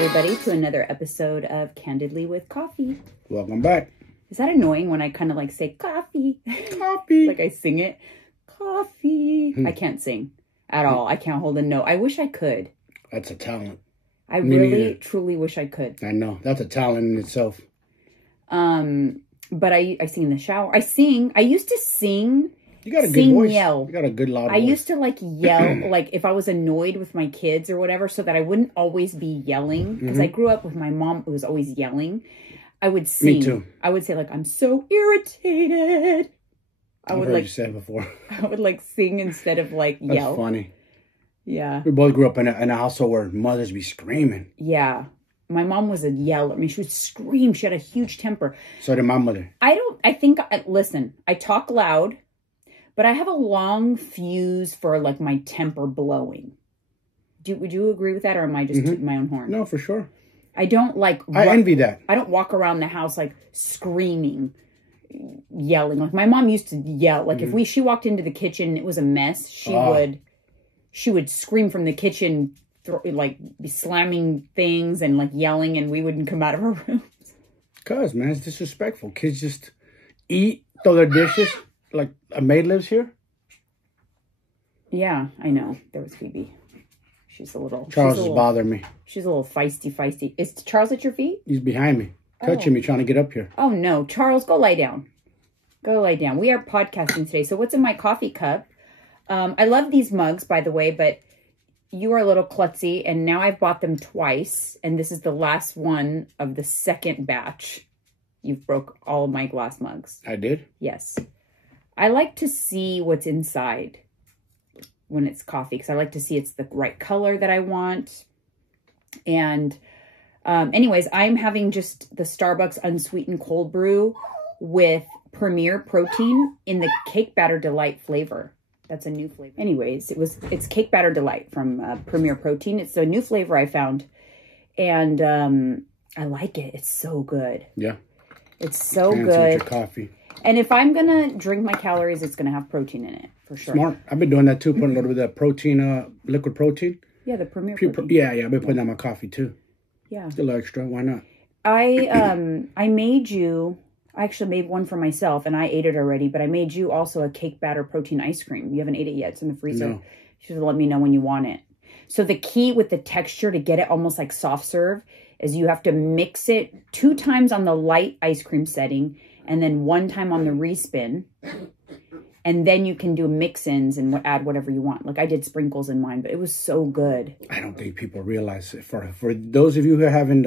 everybody, to another episode of Candidly with Coffee. Welcome back. Is that annoying when I kind of like say coffee? Coffee. Like I sing it? Coffee. I can't sing at all. I can't hold a note. I wish I could. That's a talent. I really, truly wish I could. I know. That's a talent in itself. But I sing in the shower. I sing. I used to sing. You got a good voice. Yell. You got a good loud voice. I used to like yell, like if I was annoyed with my kids or whatever, so that I wouldn't always be yelling. Because I grew up with my mom who was always yelling. I would sing. Me too. I would say like, I'm so irritated. I've heard you say it before. I would like sing instead of like yell. That's funny. Yeah. We both grew up in a household where mothers be screaming. Yeah. My mom was a yeller. I mean, she would scream. She had a huge temper. So did my mother. Listen, I talk loud, but I have a long fuse for like my temper blowing. Would you agree with that, or am I just tooting my own horn? No, for sure. I don't like... I envy that. I don't walk around the house like screaming, yelling. Like my mom used to yell. Like if she walked into the kitchen, it was a mess. She would scream from the kitchen, be slamming things and like yelling, and we wouldn't come out of her room. Cause man, it's disrespectful. Kids just eat, throw their dishes. Like a maid lives here. Yeah, I know. There was Phoebe. She's a little... Charles is bothering me. She's a little feisty. Is Charles at your feet? He's behind me, touching me, trying to get up here. Oh, no. Charles, go lie down. Go lie down. We are podcasting today. So what's in my coffee cup? I love these mugs, by the way, but you are a little klutzy, and now I've bought them twice, and this is the last one of the second batch. You've broke all of my glass mugs. I did? Yes. I like to see what's inside when it's coffee, because I like to see it's the right color that I want. And anyways, I'm having just the Starbucks unsweetened cold brew with Premier Protein in the Cake Batter Delight flavor. That's a new flavor. Anyways, it's Cake Batter Delight from Premier Protein. It's a new flavor I found, and I like it. It's so good. Yeah. It's so good. With your coffee. And if I'm going to drink my calories, it's going to have protein in it, for sure. Smart. I've been doing that, too, putting a little bit of that protein, liquid protein. Yeah, the Premier Protein. Yeah, I've been putting that in my coffee, too. Yeah. Just a little extra. Why not? I made you... I actually made one for myself, and I ate it already, but I made you also a cake batter protein ice cream. You haven't ate it yet. It's in the freezer. No. You should let me know when you want it. So the key with the texture to get it almost like soft serve is you have to mix it 2 times on the light ice cream setting and then 1 time on the respin. And then you can do mix-ins and add whatever you want. Like I did sprinkles in mine, but it was so good. I don't think people realize it. For those of you who haven't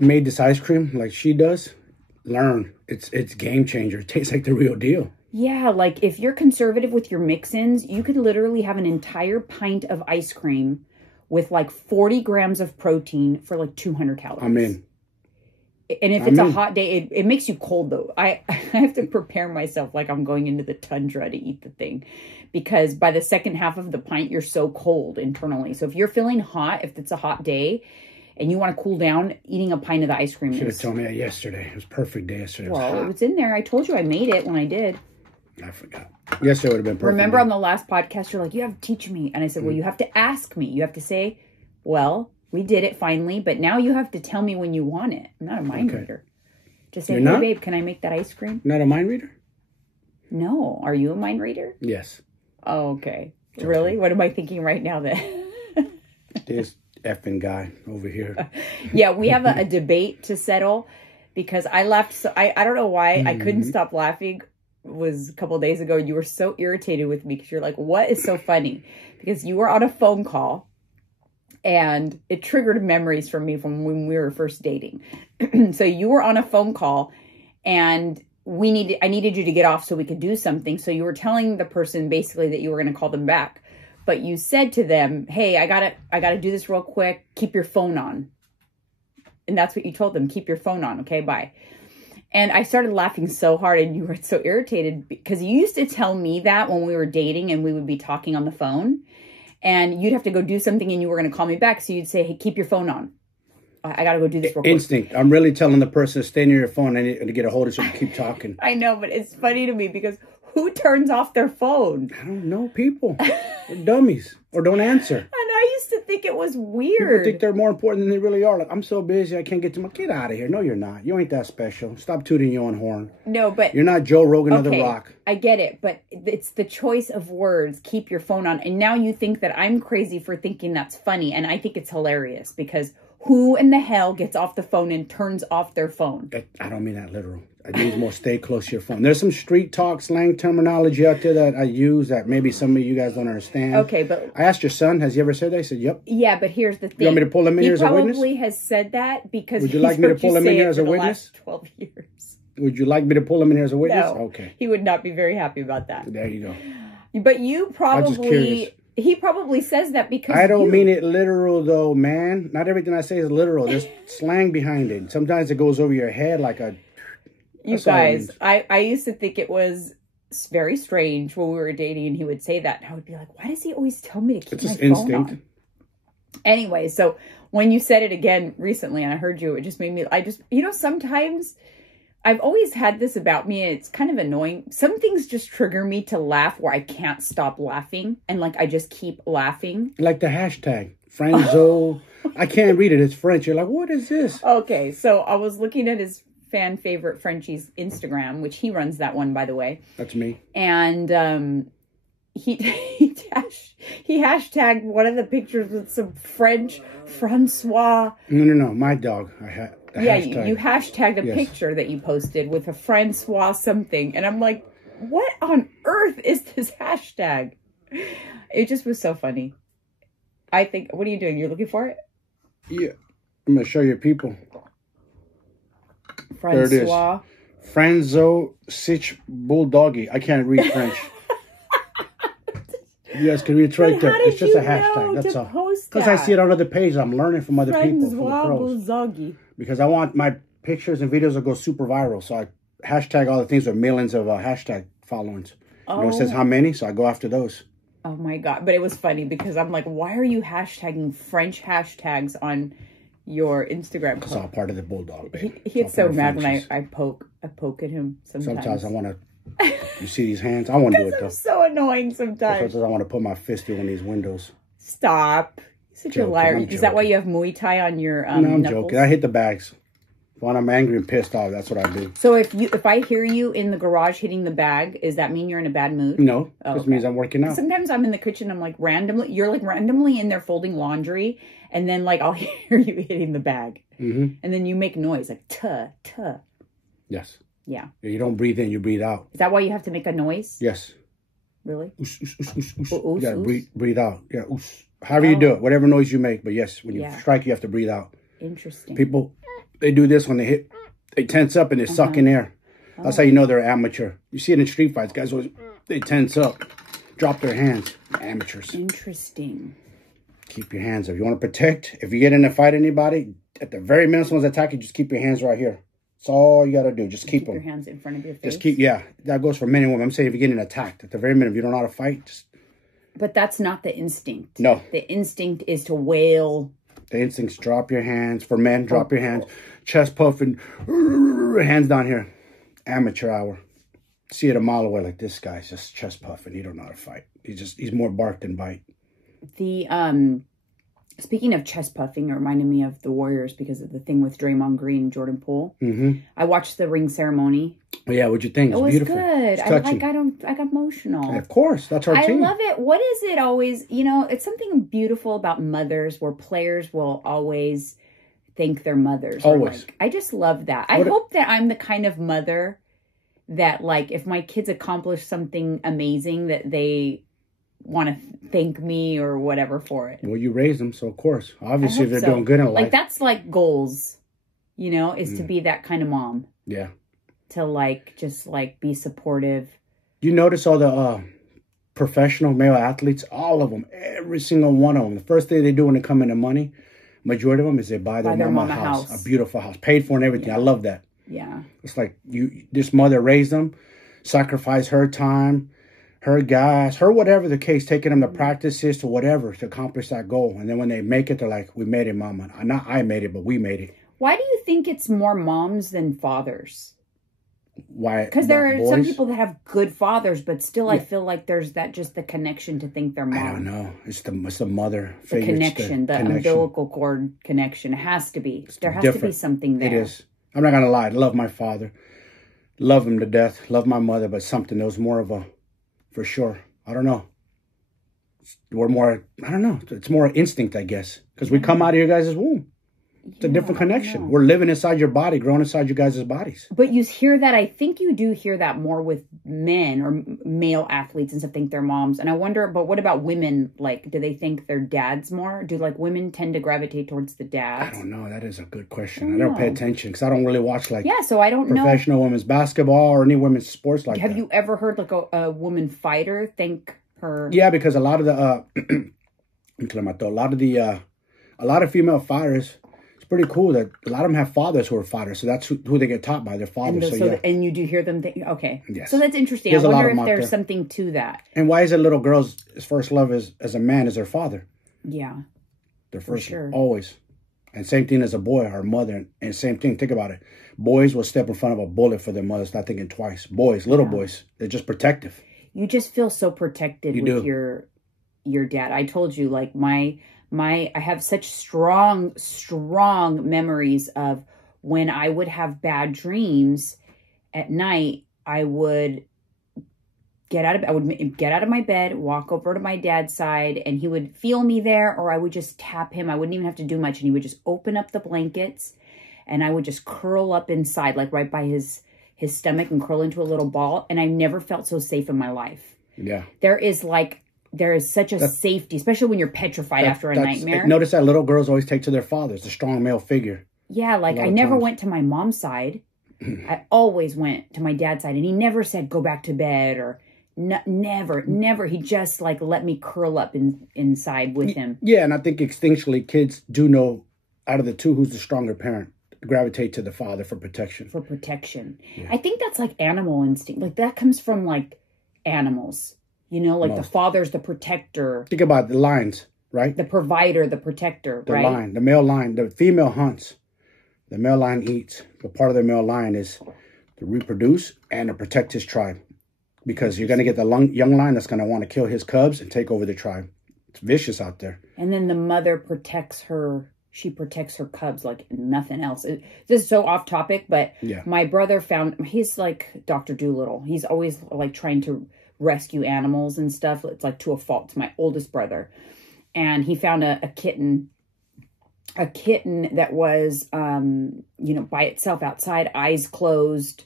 made this ice cream like she does, learn. It's game changer. It tastes like the real deal. Yeah, like if you're conservative with your mix-ins, you could literally have an entire pint of ice cream with like 40 grams of protein for like 200 calories. I'm in. And if it's a hot day, it makes you cold though. I have to prepare myself like I'm going into the tundra to eat the thing. Because by the second half of the pint, you're so cold internally. So if you're feeling hot, if it's a hot day, and you want to cool down, eating a pint of the ice cream. You should have told me that yesterday. It was a perfect day yesterday. Well, it was in there. I told you I made it when I did. I forgot. Yesterday would have been perfect. Remember on the last podcast, you're like, you have to teach me. And I said, well, you have to ask me. You have to say, well, we did it finally, but now you have to tell me when you want it. I'm not a mind reader. Just say, hey, babe, can I make that ice cream? Not a mind reader? No. Are you a mind reader? Yes. Oh, okay. Really? What am I thinking right now then? This effing guy over here. Yeah, we have a debate to settle because I laughed. So I don't know why I couldn't stop laughing. It was a couple of days ago. You were so irritated with me because you're like, what is so funny? Because you were on a phone call and it triggered memories for me from when we were first dating. So you were on a phone call and I needed you to get off so we could do something. So you were telling the person basically that you were going to call them back. But you said to them, hey, I gotta do this real quick. Keep your phone on. And that's what you told them. Keep your phone on. Okay, bye. And I started laughing so hard and you were so irritated because you used to tell me that when we were dating and we would be talking on the phone and you'd have to go do something and you were going to call me back. So you'd say, hey, keep your phone on. I got to go do this real quick. Instinct. I'm really telling the person to stay near your phone and to get a hold of you and keep talking. I know, but it's funny to me because who turns off their phone? I don't know, people. They're dummies or don't answer. And I used to to think it was People weird. think they're more important than they really are. Like, I'm so busy, I can't get to my... Get out of here. No, you're not. You ain't that special. Stop tooting your own horn. No, but... You're not Joe Rogan of The Rock. I get it, but it's the choice of words. Keep your phone on. And now you think that I'm crazy for thinking that's funny. And I think it's hilarious because who in the hell gets off the phone and turns off their phone? I don't mean that literal. I mean more stay close to your phone. There's some street talk, slang terminology out there that I use that maybe some of you guys don't understand. Okay, but... I asked your son, has he ever said that? He said, yep. Yeah, but here's the thing. You want me to pull him in here as a witness? He probably has said that because would you like me to pull him in here as a witness? 12 years. Would you like me to pull him in here as a witness? No, okay. He would not be very happy about that. There you go. But you I'm just curious. probably... He probably says that because I don't mean it literal, though, man. Not everything I say is literal. There's slang behind it. Sometimes it goes over your head like a... You guys, I used to think it was very strange when we were dating and he would say that. And I would be like, why does he always tell me to keep my phone on? Anyway, so when you said it again recently and I heard you, it just made me... sometimes... I've always had this about me, and it's kind of annoying. Some things just trigger me to laugh where I can't stop laughing. And, like, I just keep laughing. Like the hashtag, Franzo. I can't read it. It's French. You're like, what is this? Okay, so I was looking at his fan favorite Frenchie's Instagram, which he runs that one, by the way. That's me. And he hashtagged one of the pictures with some French Francois. No. My dog. You hashtagged a picture that you posted with a Francois something. And I'm like, what on earth is this hashtag? It just was so funny. I think, what are you doing? You're looking for it? Yeah. I'm going to show you people. Francois. There it is. Franzo Sich Bulldoggy. I can't read French. You guys can read it right there. It's just a hashtag. That's all. Because I see it on other pages. I'm learning from other people. From the pros. Because I want my pictures and videos to go super viral. So I hashtag all the things with millions of hashtag followings. You know, it says how many, so I go after those. Oh my God. But it was funny because I'm like, why are you hashtagging French hashtags on your Instagram? It's all part of the bulldog, babe. He gets so mad when I poke at him sometimes. Sometimes I want to... You see these hands? I want to do it, though. It's so annoying sometimes. I want to put my fist through one of these windows. Stop. You're such a liar. Is that why you have Muay Thai on your No, I'm knuckles? joking. I hit the bags. When I'm angry and pissed off, that's what I do. So if I hear you in the garage hitting the bag, does that mean you're in a bad mood? No. This means I'm working out. Sometimes I'm in the kitchen, I'm like randomly in there folding laundry, and then like I'll hear you hitting the bag. And then you make noise like tuh. Yes. Yeah. You don't breathe in, you breathe out. Is that why you have to make a noise? Yes. Really? Oos, oos, oos, oos, oos. You gotta breathe out. Yeah, oos. However you do it, whatever noise you make. But yes, when you strike, you have to breathe out. Interesting. People, they do this when they tense up and they suck in air. That's how you know they're amateur. You see it in street fights. Guys always, they tense up, drop their hands. Amateurs. Interesting. Keep your hands up. You want to protect. If you get in a fight anybody, at the very minute someone's attacking, just keep your hands right here. That's all you got to do. Just keep them. Your hands in front of your face. That goes for men and women. I'm saying if you're getting attacked, at the very minute, if you don't know how to fight, just... But that's not the instinct. No. The instinct is to wail. The instinct's drop your hands. For men, drop your hands. Chest puffing. Hands down here. Amateur hour. See it a mile away like this guy's just chest puffing. He don't know how to fight. He's more bark than bite. Speaking of chest puffing, it reminded me of the Warriors because of the thing with Draymond Green and Jordan Poole. I watched the ring ceremony. Oh, yeah, what'd you think? It was beautiful. Good. I got emotional. And of course, that's our team. I love it. What is it always? It's something beautiful about mothers where players will always thank their mothers. Always. I just love that. I hope that I'm the kind of mother that, like, if my kids accomplish something amazing, that they want to thank me or whatever for it. Well, you raised them, so of course. Obviously, they're doing good in life. Like, that's like goals, is to be that kind of mom. Yeah. To just be supportive. You notice all the professional male athletes, all of them, every single one of them, the first thing they do when they come into money, majority of them is they buy their mama a house, a beautiful house, paid for and everything. Yeah. I love that. Yeah. It's like this mother raised them, sacrificed her time, her gas, her whatever the case, taking them to practices to whatever to accomplish that goal. And then when they make it, they're like, we made it, mama. Not I made it, but we made it. Why do you think it's more moms than fathers? why? Because there are some people that have good fathers, but still, I feel like there's that just the connection to think they're mom. I don't know. It's the mother figure. The connection, the umbilical cord connection. It has to be. There has to be something there. It is. I'm not gonna lie. I love my father. Love him to death. Love my mother, but something that was more of a, for sure. I don't know. We're more, I don't know. It's more instinct, I guess. Because we come out of your guys' womb. It's a different connection. We're living inside your body, growing inside you guys' bodies. But you hear that, I think you do hear that more with men or male athletes and stuff think they're moms. And I wonder, but what about women? Like, do they think they're dads more? Do like women tend to gravitate towards the dads? I don't know. That is a good question. I don't pay attention because I don't really watch like so I don't know professional women's basketball or any women's sports like that. Have you ever heard like a woman fighter think her? Yeah, because a lot of the, a lot of female fighters, pretty cool that a lot of them have fathers who are fighters, so that's who they get taught by, their fathers. And you do hear them think, okay, yes. So that's interesting. I wonder if there's something to that. And why is it little girls' first love as a man is their father? Yeah, their first always. And same thing as a boy, our mother, and same thing. Think about it. Boys will step in front of a bullet for their mothers, not thinking twice. Boys, little boys, they're just protective. You just feel so protected with your dad. I told you, like I have such strong memories of when I would have bad dreams at night. I would get out of my bed, walk over to my dad's side, and he would feel me there, or I would just tap him. I wouldn't even have to do much, and he would just open up the blankets, and I would just curl up inside, like right by his stomach, and curl into a little ball. And I never felt so safe in my life. Yeah, there is such a safety, especially when you're petrified after a nightmare. Notice that little girls always take to their fathers, the strong male figure. Yeah, like I never went to my mom's side. I always went to my dad's side. And he never said, go back to bed or never. He just like let me curl up inside with him. Yeah, and I think instinctually kids do know out of the two who's the stronger parent. Gravitate to the father for protection. Yeah. I think that's like animal instinct. Like that comes from like animals. You know, like the father's the protector. Think about the lines, right? The provider, the protector, right? The male lion, the female hunts. The male lion eats. But part of the male lion is to reproduce and to protect his tribe. Because you're going to get the young lion that's going to want to kill his cubs and take over the tribe. It's vicious out there. And then the mother protects her. She protects her cubs like nothing else. This is so off topic, but my brother he's like Dr. Dolittle. He's always like trying to rescue animals and stuff. It's like to a fault. It's my oldest brother. And he found a kitten that was, by itself outside, eyes closed,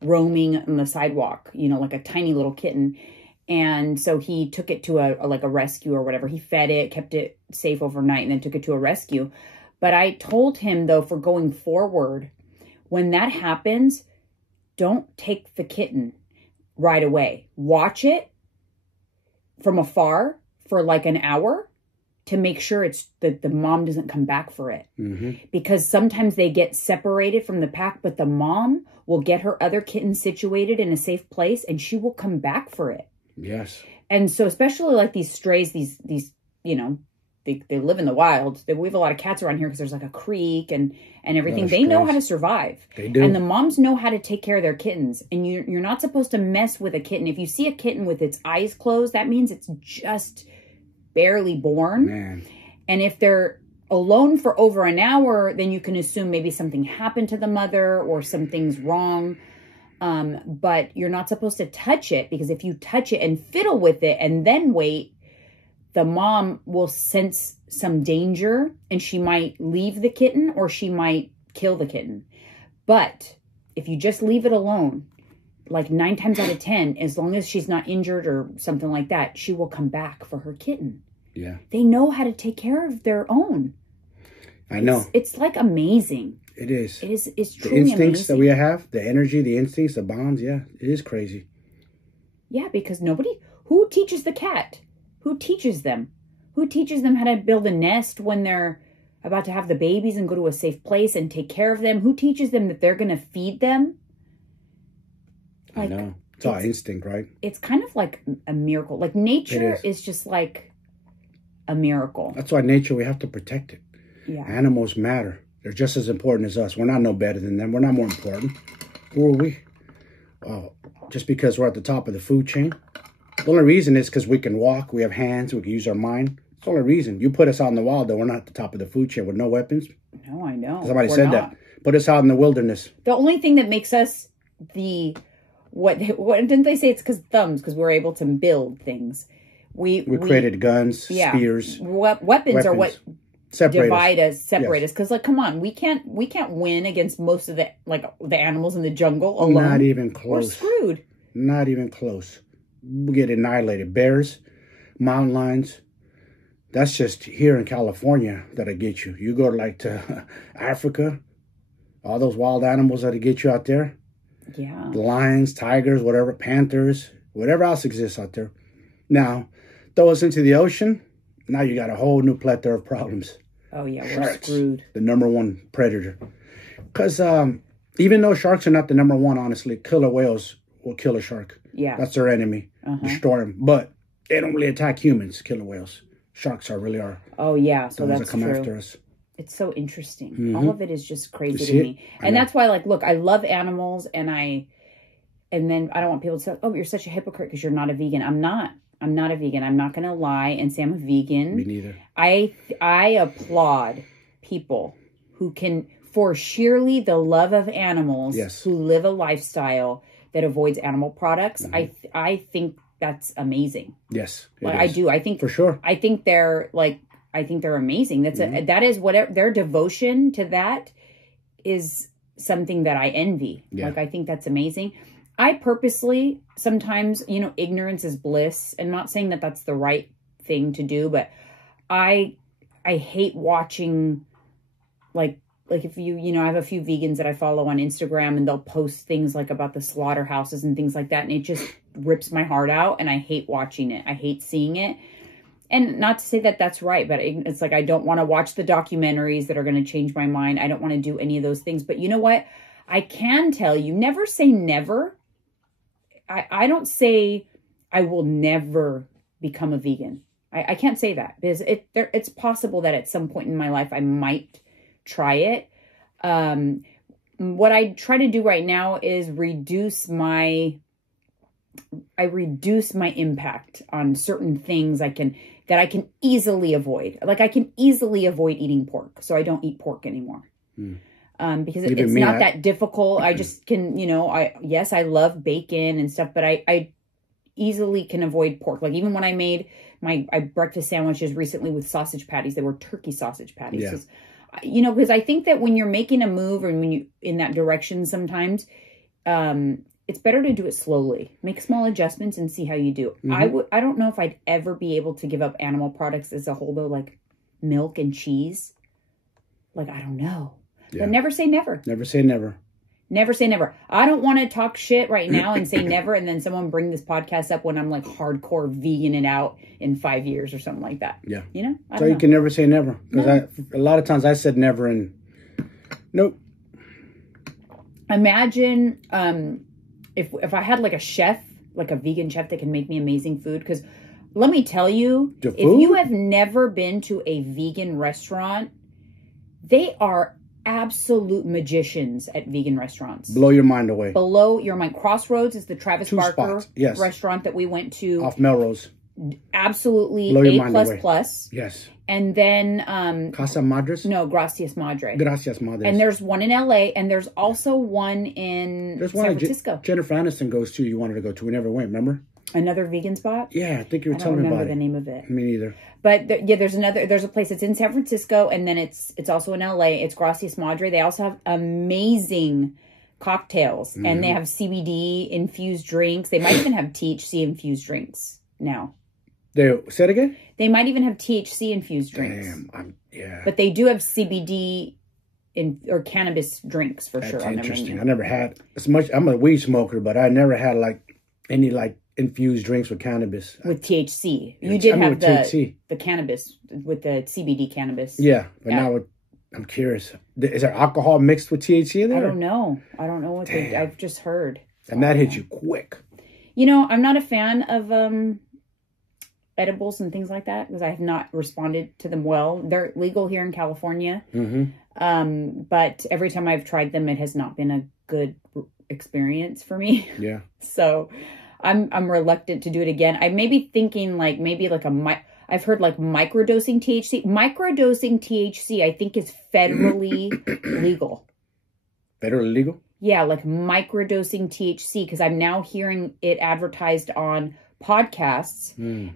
roaming on the sidewalk, like a tiny little kitten. And so he took it to a rescue or whatever. He fed it, kept it safe overnight, and then took it to a rescue. But I told him, though, for going forward, when that happens, don't take the kitten right away. Watch it from afar for like an hour to make sure it's that the mom doesn't come back for it. Mm-hmm. Because sometimes they get separated from the pack, but the mom will get her other kitten situated in a safe place and she will come back for it. Yes. And so especially like these strays, these they live in the wild. We have a lot of cats around here because there's like a creek and everything. They know how to survive. They do. And the moms know how to take care of their kittens. And you're not supposed to mess with a kitten. If you see a kitten with its eyes closed, that means it's just barely born. Man. And if they're alone for over an hour, then you can assume maybe something happened to the mother or something's wrong. But you're not supposed to touch it, because if you touch it and fiddle with it and then wait, the mom will sense some danger and she might leave the kitten or she might kill the kitten. But if you just leave it alone, like 9 times out of 10, as long as she's not injured or something like that, she will come back for her kitten. Yeah. They know how to take care of their own. I know. It's like amazing. It is. It's truly amazing. The instincts amazing. That we have, the energy, the instincts, the bonds, yeah, it is crazy. Yeah, because who teaches the cat? Who teaches them? Who teaches them how to build a nest when they're about to have the babies and go to a safe place and take care of them? Who teaches them that they're going to feed them? Like, I know. It's all instinct, right? It's kind of like a miracle. Like nature is just like a miracle. That's why nature, we have to protect it. Yeah. Animals matter. They're just as important as us. We're not no better than them. We're not more important. Who are we? just because we're at the top of the food chain. The only reason is because we can walk, we have hands, we can use our mind. It's the only reason. You put us out in the wild, though, we're not at the top of the food chain with no weapons. No, I know. Somebody said that. Put us out in the wilderness. The only thing that makes us what didn't they say? It's because we're able to build things. We created guns, spears. Weapons are what separate us. Because, like, come on, we can't win against most of the animals in the jungle alone. Not even close. We're screwed. Not even close. We get annihilated. Bears, mountain lions. That's just here in California that'll get you. You go to Africa, all those wild animals that'll get you out there. Yeah. Lions, tigers, whatever, panthers, whatever else exists out there. Now, throw us into the ocean. Now you got a whole new plethora of problems. Oh, yeah, we're screwed. The #1 predator. Because even though sharks are not the #1, honestly, killer whales will kill a shark. Yeah. That's their enemy. Destroy them. But they don't really attack humans, killer whales. Sharks really are. Oh, yeah, so that's come true. After us. It's so interesting. All of it is just crazy to me. And that's why, like, look, I love animals, and then I don't want people to say, oh, you're such a hypocrite because you're not a vegan. I'm not a vegan. I'm not going to lie and say I'm a vegan. Me neither. I applaud people who can, for sheerly the love of animals, who live a lifestyle that avoids animal products. I think that's amazing. Yes, I do. I think for sure. I think they're amazing. That is whatever their devotion to that is something that I envy. Yeah. Like, I think that's amazing. I purposely sometimes, ignorance is bliss, and not saying that that's the right thing to do, but I hate watching like if I have a few vegans that I follow on Instagram, and they'll post things like about the slaughterhouses and things like that. And it just rips my heart out, and I hate watching it. I hate seeing it. And not to say that that's right, but it's like, I don't want to watch the documentaries that are going to change my mind. I don't want to do any of those things. But you know what? I can tell you, never say never. I don't say I will never become a vegan. I can't say that, because it's possible that at some point in my life I might try it. What I try to do right now is reduce my impact on certain things that I can easily avoid. Like, I can easily avoid eating pork, so I don't eat pork anymore. Because it's not that difficult. I just can, I love bacon and stuff, but I easily can avoid pork. Like, even when I made my breakfast sandwiches recently with sausage patties, they were turkey sausage patties. Yeah. Because I think that when you're making a move, or when you in that direction, sometimes it's better to do it slowly. Make small adjustments and see how you do. I don't know if I'd ever be able to give up animal products as a whole, though, like milk and cheese. Like, I don't know. Yeah. But never say never. Never say never. Never say never. I don't want to talk shit right now and say never, and then someone bring this podcast up when I'm like hardcore vegan it out in 5 years or something like that. Yeah. I don't know. You can never say never. Because a lot of times I said never, and nope. Imagine if I had like a chef, like a vegan chef that can make me amazing food. Because let me tell you, if you have never been to a vegan restaurant, they are absolute magicians at vegan restaurants. Blow your mind away. Below your mind. Crossroads is the Travis Barker restaurant that we went to. Off Melrose. Absolutely A++. Yes. And then Casa Madres? No, Gracias Madre. Gracias Madre. And there's one in LA, and there's also one in San Francisco. Jennifer Aniston goes to, you wanted to go to. We never went, remember? Another vegan spot? Yeah, I think you were telling me about it. I don't remember the name of it. Me neither. But there's a place that's in San Francisco, and then it's also in LA. It's Gracias Madre. They also have amazing cocktails, and they have CBD infused drinks. They might even have THC infused drinks now. Say it again? They might even have THC infused drinks. Damn, yeah. But they do have CBD or cannabis drinks for sure. That's interesting. I never had as much. I'm a weed smoker, but I never had any infused drinks with cannabis. With THC. You did have the cannabis with the CBD cannabis. Yeah, but now I'm curious. Is there alcohol mixed with THC in there? I don't know. What I've just heard. And that hit you quick. I'm not a fan of edibles and things like that, because I have not responded to them well. They're legal here in California. But every time I've tried them, it has not been a good experience for me. Yeah. So I'm reluctant to do it again. I may be thinking like I've heard like microdosing THC. Microdosing THC, I think, is federally legal. Federally legal? Yeah, like microdosing THC, because I'm now hearing it advertised on podcasts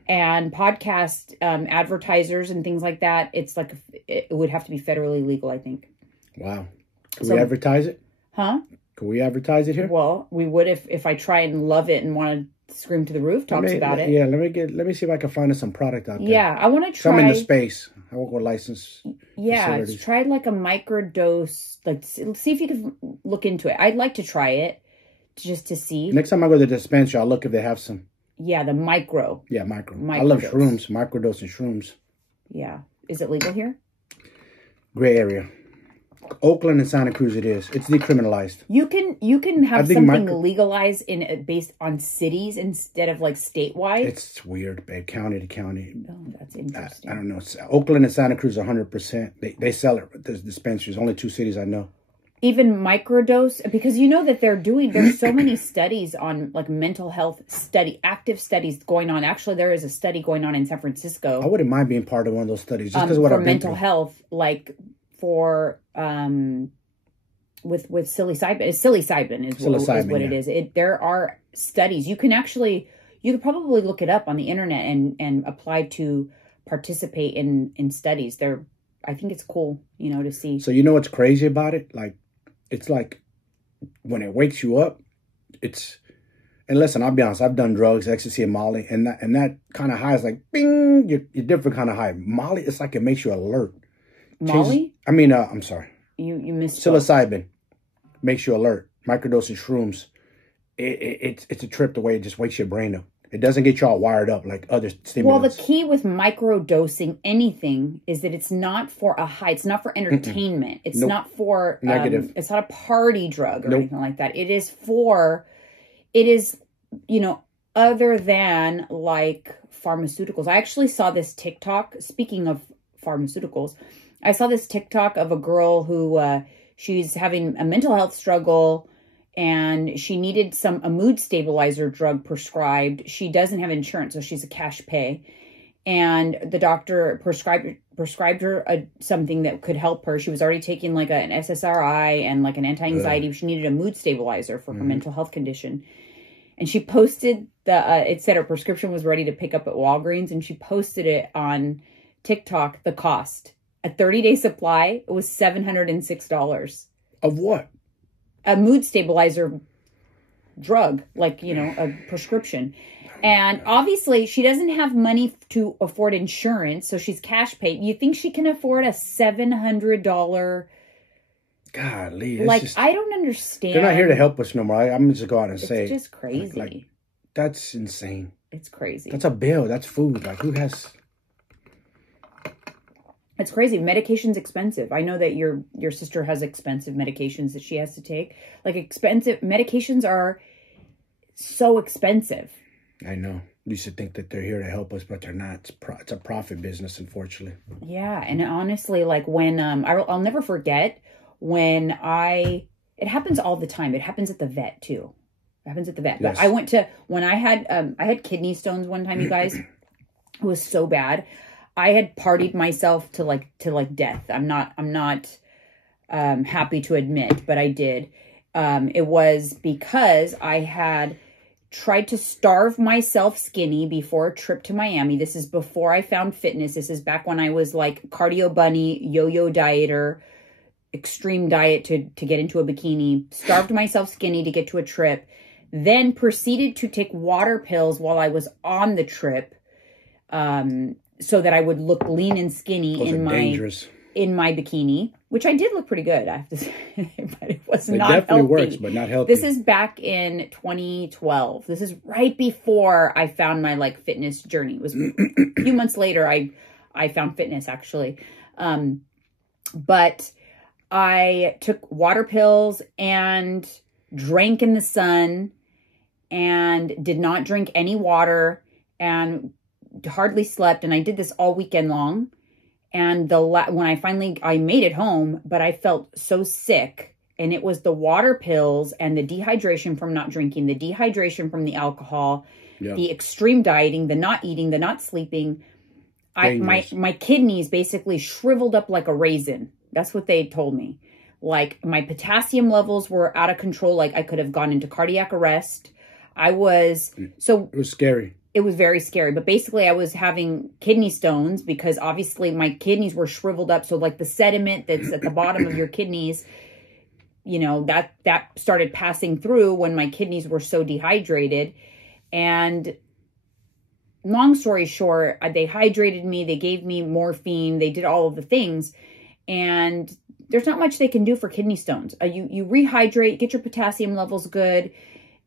and podcast advertisers and things like that. It's like it would have to be federally legal, I think. Wow. Can we advertise it? Huh? Can we advertise it here? Well, we would if I try and love it and want to scream to the rooftops about it. Yeah, let me see if I can find some product out there. Yeah, I want to try. I'm in the space. I work with licensed facilities. Try like a microdose. Like, see if you can look into it. I'd like to try it just to see. Next time I go to the dispensary, I'll look if they have some. Yeah, the micro. Yeah, micro. I love shrooms. Microdosing shrooms. Yeah. Is it legal here? Gray area. Oakland and Santa Cruz it is. It's decriminalized. You can have something legalized based on cities instead of like statewide. It's weird, babe. County to county. Oh, that's interesting. I don't know. Oakland and Santa Cruz 100%. They sell it. There's dispensaries. Only 2 cities I know. Even microdose, because you know that there's so many studies on like mental health active studies going on. Actually, there is a study going on in San Francisco. I wouldn't mind being part of one of those studies just because of what I've been mental health, like for with psilocybin. Psilocybin is what it is. There are studies. You could probably look it up on the internet and apply to participate in studies. I think it's cool, to see. So you know what's crazy about it? Like, it's like when it wakes you up, and listen, I'll be honest, I've done drugs, ecstasy and Molly, and that kind of high is like, bing, you're different kind of high. Molly, it's like it makes you alert. Molly? I'm sorry. You missed psilocybin makes you alert. Microdosing shrooms, it's a trip the way it just wakes your brain up. It doesn't get you all wired up like other stimulants. Well, the key with microdosing anything is that it's not for a high. It's not for entertainment. It's not for negative. It's not a party drug or anything like that. It is, other than like pharmaceuticals. I actually saw this TikTok. Speaking of pharmaceuticals, I saw this TikTok of a girl who she's having a mental health struggle. And she needed a mood stabilizer drug prescribed. She doesn't have insurance, so she's a cash pay. And the doctor prescribed her something that could help her. She was already taking like an SSRI and like an anti-anxiety. She needed a mood stabilizer for her mental health condition. And she posted it said her prescription was ready to pick up at Walgreens. And she posted it on TikTok, the cost. A 30-day supply, it was $706. Of what? A mood stabilizer drug, like, a prescription. And obviously she doesn't have money to afford insurance, so she's cash paid. You think she can afford a $700? Golly. I don't understand. They're not here to help us no more. I'm just going to go out and say. It's just crazy. Like, that's insane. It's crazy. That's a bill. That's food. Like, who has... It's crazy. Medication's expensive. I know that your sister has expensive medications that she has to take. Like, expensive medications are so expensive. I know. You used to think that they're here to help us, but they're not. It's a profit business, unfortunately. Yeah, and honestly, like when I'll never forget when it happens all the time. It happens at the vet too. It happens at the vet. Yes. But when I had kidney stones one time, you guys. It was so bad. I had partied myself to death. I'm not happy to admit, but I did. It was because I had tried to starve myself skinny before a trip to Miami. This is before I found fitness. This is back when I was like cardio bunny, yo-yo dieter, extreme diet to get into a bikini. Starved myself skinny to get to a trip. Then proceeded to take water pills while I was on the trip. So that I would look lean and skinny in my bikini, which I did look pretty good, I have to say, but it was not healthy. It definitely works, but not healthy. This is back in 2012. This is right before I found my fitness journey. It was a few months later I found fitness actually. But I took water pills and drank in the sun and did not drink any water and hardly slept, and I did this all weekend long. And when I made it home, but I felt so sick And it was the water pills and the dehydration from not drinking, the dehydration from the alcohol, the extreme dieting, the not eating, the not sleeping. My kidneys basically shriveled up like a raisin. That's what they told me. Like, my potassium levels were out of control. Like, I could have gone into cardiac arrest. It was scary. It was very scary. But basically, I was having kidney stones because obviously my kidneys were shriveled up. So, like, the sediment that's at the bottom of your kidneys, you know, that started passing through when my kidneys were so dehydrated. And long story short, they hydrated me. They gave me morphine. They did all of the things. And there's not much they can do for kidney stones. You rehydrate, get your potassium levels good.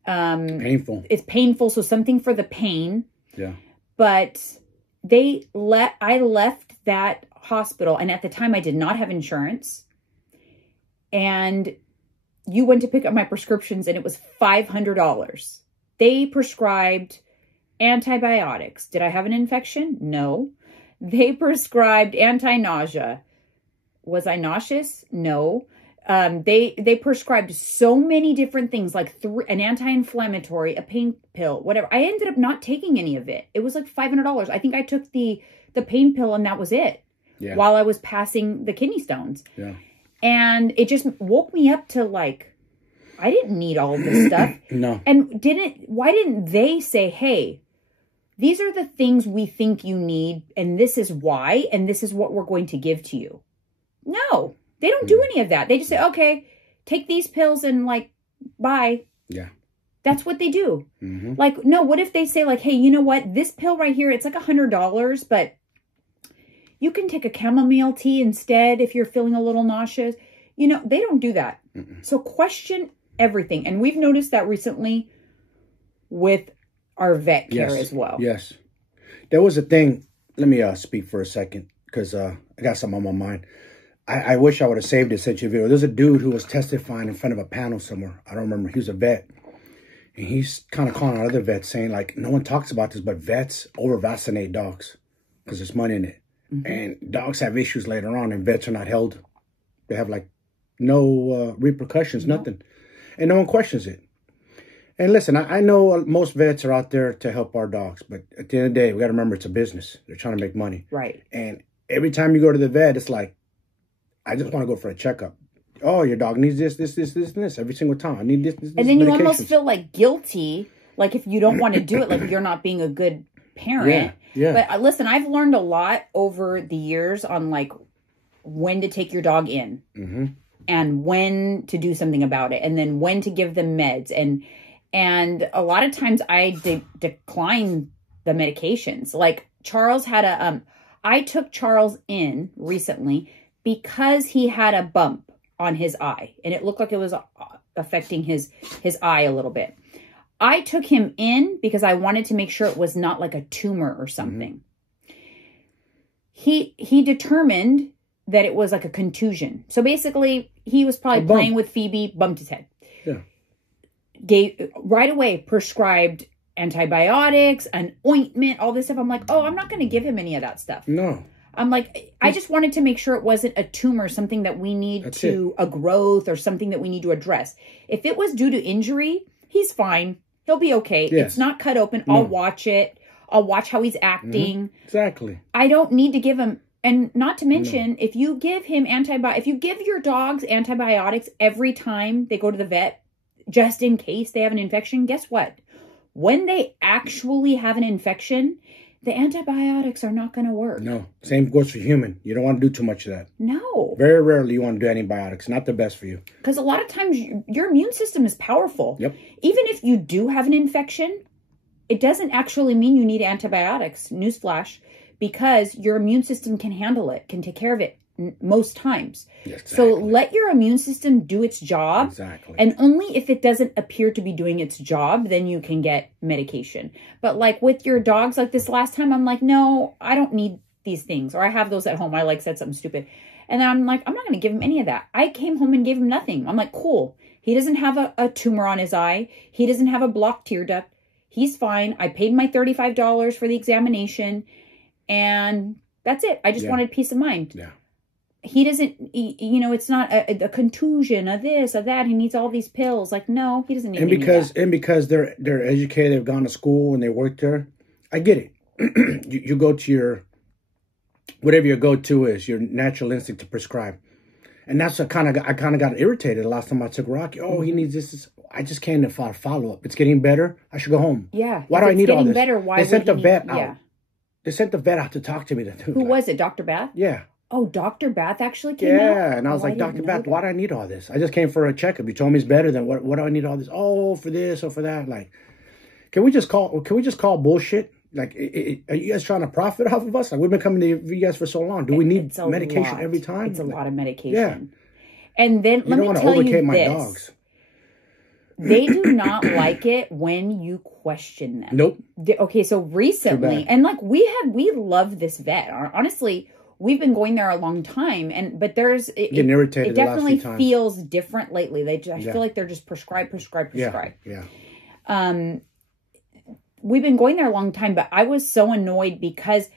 Painful. It's painful. So something for the pain. Yeah. But I left that hospital. And at the time I did not have insurance. And you went to pick up my prescriptions and it was $500. They prescribed antibiotics. Did I have an infection? No. They prescribed anti-nausea. Was I nauseous? No. They prescribed so many different things, like an anti-inflammatory, a pain pill, whatever. I ended up not taking any of it. It was like $500. I think I took the pain pill and that was it. Yeah. While I was passing the kidney stones. Yeah. And it just woke me up to, like, I didn't need all of this stuff. No. And why didn't they say, hey, these are the things we think you need, and this is why, and this is what we're going to give to you? No, they don't do any of that. They just say, okay, take these pills and, like, bye. Yeah. That's what they do. Mm-hmm. Like, no, what if they say, like, hey, you know what? This pill right here, it's like $100, but you can take a chamomile tea instead if you're feeling a little nauseous. You know, they don't do that. Mm-mm. So question everything. And we've noticed that recently with our vet care as well. Yes. There was a thing. Let me speak for a second because I got something on my mind. I wish I would have saved it, sent you a video. There's a dude who was testifying in front of a panel somewhere. I don't remember. He was a vet. And he's kind of calling out other vets saying, like, no one talks about this, but vets over-vaccinate dogs because there's money in it. Mm-hmm. And dogs have issues later on, and vets are not held. They have, like, no repercussions, nothing. And no one questions it. And listen, I know most vets are out there to help our dogs, but at the end of the day, we got to remember it's a business. They're trying to make money. Right. And every time you go to the vet, it's like, I just want to go for a checkup. Oh, your dog needs this, and this every single time. I need this, and then you almost feel like guilty, like if you don't want to do it, like you're not being a good parent. Yeah. But listen, I've learned a lot over the years on, like, when to take your dog in. Mm-hmm. And when to do something about it, and then when to give them meds, and a lot of times I decline the medications. Like Charles had I took Charles in recently because he had a bump on his eye, and it looked like it was affecting his eye a little bit. I took him in because I wanted to make sure it was not like a tumor or something. Mm-hmm. He determined that it was like a contusion. So basically, he was probably playing with Phoebe, bumped his head. Yeah. Right away prescribed antibiotics, an ointment, all this stuff. I'm like, oh, I'm not going to give him any of that stuff. No. I'm like, I just wanted to make sure it wasn't a tumor, something that we need a growth or something that we need to address. If it was due to injury, he's fine. He'll be okay. Yes. It's not cut open. No. I'll watch it. I'll watch how he's acting. Mm-hmm. Exactly. I don't need to give him. And not to mention, if you give him if you give your dogs antibiotics every time they go to the vet, just in case they have an infection, guess what? When they actually have an infection, the antibiotics are not going to work. No. Same goes for human. You don't want to do too much of that. No. Very rarely you want to do antibiotics. Not the best for you. Because a lot of times your immune system is powerful. Yep. Even if you do have an infection, it doesn't actually mean you need antibiotics. Newsflash. Because your immune system can handle it, can take care of it most times. Yes, exactly. So let your immune system do its job. Exactly. And only if it doesn't appear to be doing its job, then you can get medication. But like with your dogs, like this last time, I'm like, no, I don't need these things. Or I have those at home. I like said something stupid. And then I'm like, I'm not going to give him any of that. I came home and gave him nothing. I'm like, cool. He doesn't have a tumor on his eye. He doesn't have a blocked tear duct. He's fine. I paid my $35 for the examination. And that's it. I just wanted peace of mind. Yeah. he doesn't, you know, it's not a contusion, a this, a that. He needs all these pills. Like, no, he doesn't need any of that. And because they're educated, they've gone to school and they work there. I get it. you go to your, whatever your go-to is, your natural instinct to prescribe. And that's what I kind of got irritated the last time I took Rocky. Oh, he needs this. I just came to follow-up. It's getting better. I should go home. Yeah. Why do I need all this? Better, why they sent the vet out. Yeah. They sent the vet out to talk to me. Who was it? Dr. Bath? Yeah. Oh, Dr. Bath actually came out? Yeah, and I was like, Dr. Bath, why do I need all this? I just came for a checkup. You told me it's better than what do I need all this? Oh, for this or for that. Like, can we just call bullshit? Like, are you guys trying to profit off of us? Like, we've been coming to you guys for so long. Do we need medication every time? It's a lot of medication. Yeah. And then let me tell you this. Dogs. They do not like it when you question them. Nope. Okay, so recently, and like we love this vet. Honestly, we've been going there a long time, but there's getting irritated. It definitely feels different lately. I feel like they're just prescribe. Yeah. We've been going there a long time, but I was so annoyed because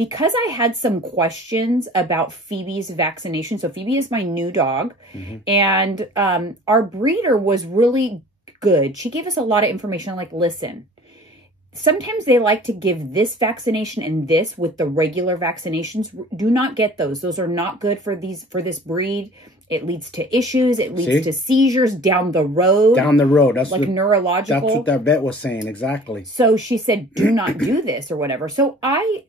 I had some questions about Phoebe's vaccination. So Phoebe is my new dog, and our breeder was really good. She gave us a lot of information. Like, listen, sometimes they like to give this vaccination and this with the regular vaccinations. Do not get those. Those are not good for this breed. It leads to issues. It leads to seizures down the road. That's like neurological. That's what that vet was saying. Exactly. So she said, do not do this or whatever. So I,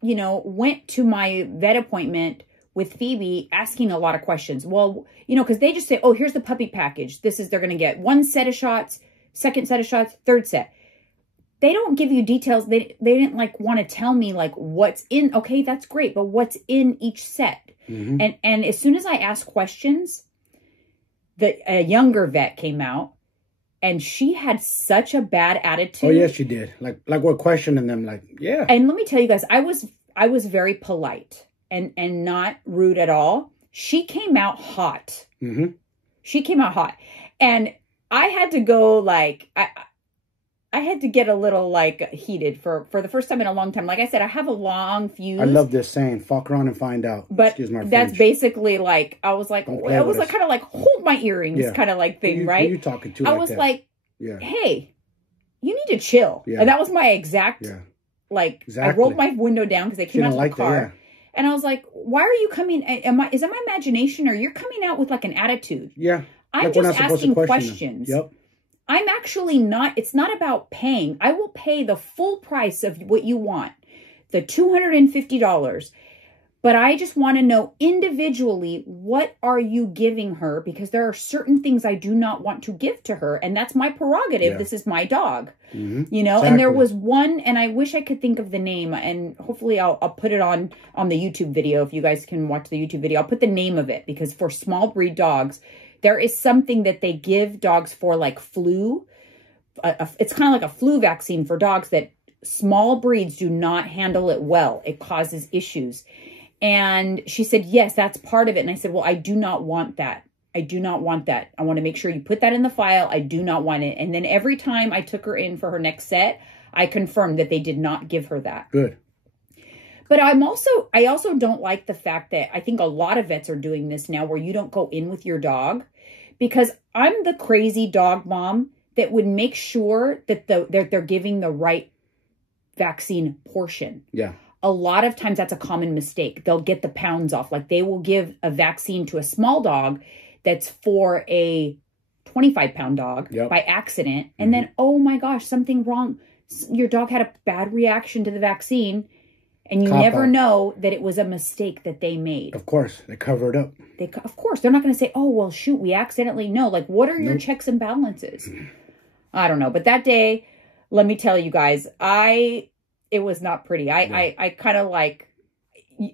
went to my vet appointment with Phoebe asking a lot of questions. Well, because they just say, oh, here's the puppy package. They're going to get 1 set of shots, 2nd set of shots, 3rd set. They don't give you details. They didn't want to tell me what's in. Okay, that's great. But what's in each set? And as soon as I asked questions, a younger vet came out and she had such a bad attitude. Oh, yes, she did. Like we're questioning them. Like, yeah. And let me tell you guys, I was very polite and not rude at all. She came out hot. She came out hot. And I had to go I had to get a little heated for the first time in a long time. Like I said, I have a long fuse. I love this saying, fuck around and find out. But excuse my that's French. basically I was kind of hold my earrings kind of thing, right? Who you talking to? I was yeah. Hey, you need to chill. Yeah. And that was my exact, exactly. I rolled my window down because they came out of the car. That, and I was like, why are you coming? Is that my imagination or you're coming out with an attitude? Yeah. I'm just asking questions. Yep. I'm actually not, it's not about paying. I will pay the full price of what you want, the $250. But I just want to know individually, what are you giving her? Because there are certain things I do not want to give to her. And that's my prerogative. Yeah. This is my dog, exactly. And there was one, and I wish I could think of the name, and hopefully I'll put it on the YouTube video. If you guys can watch the YouTube video, I'll put the name of it, because for small breed dogs, there is something that they give dogs for flu. It's kind of like a flu vaccine for dogs that small breeds do not handle it well. It causes issues. And she said, yes, that's part of it. And I said, well, I do not want that. I do not want that. I want to make sure you put that in the file. I do not want it. And then every time I took her in for her next set, I confirmed that they did not give her that. Good. But I also don't like the fact that I think a lot of vets are doing this now, where you don't go in with your dog, because I'm the crazy dog mom that would make sure that they're giving the right vaccine portion. Yeah. A lot of times that's a common mistake. They'll get the pounds off. They will give a vaccine to a small dog that's for a 25-pound dog by accident. And then, oh my gosh, something wrong. Your dog had a bad reaction to the vaccine. And you never know that it was a mistake that they made. Of course. They cover it up. Of course. They're not going to say, oh, well, shoot, we accidentally know. What are your checks and balances? I don't know. But that day, let me tell you guys, it was not pretty. I kind of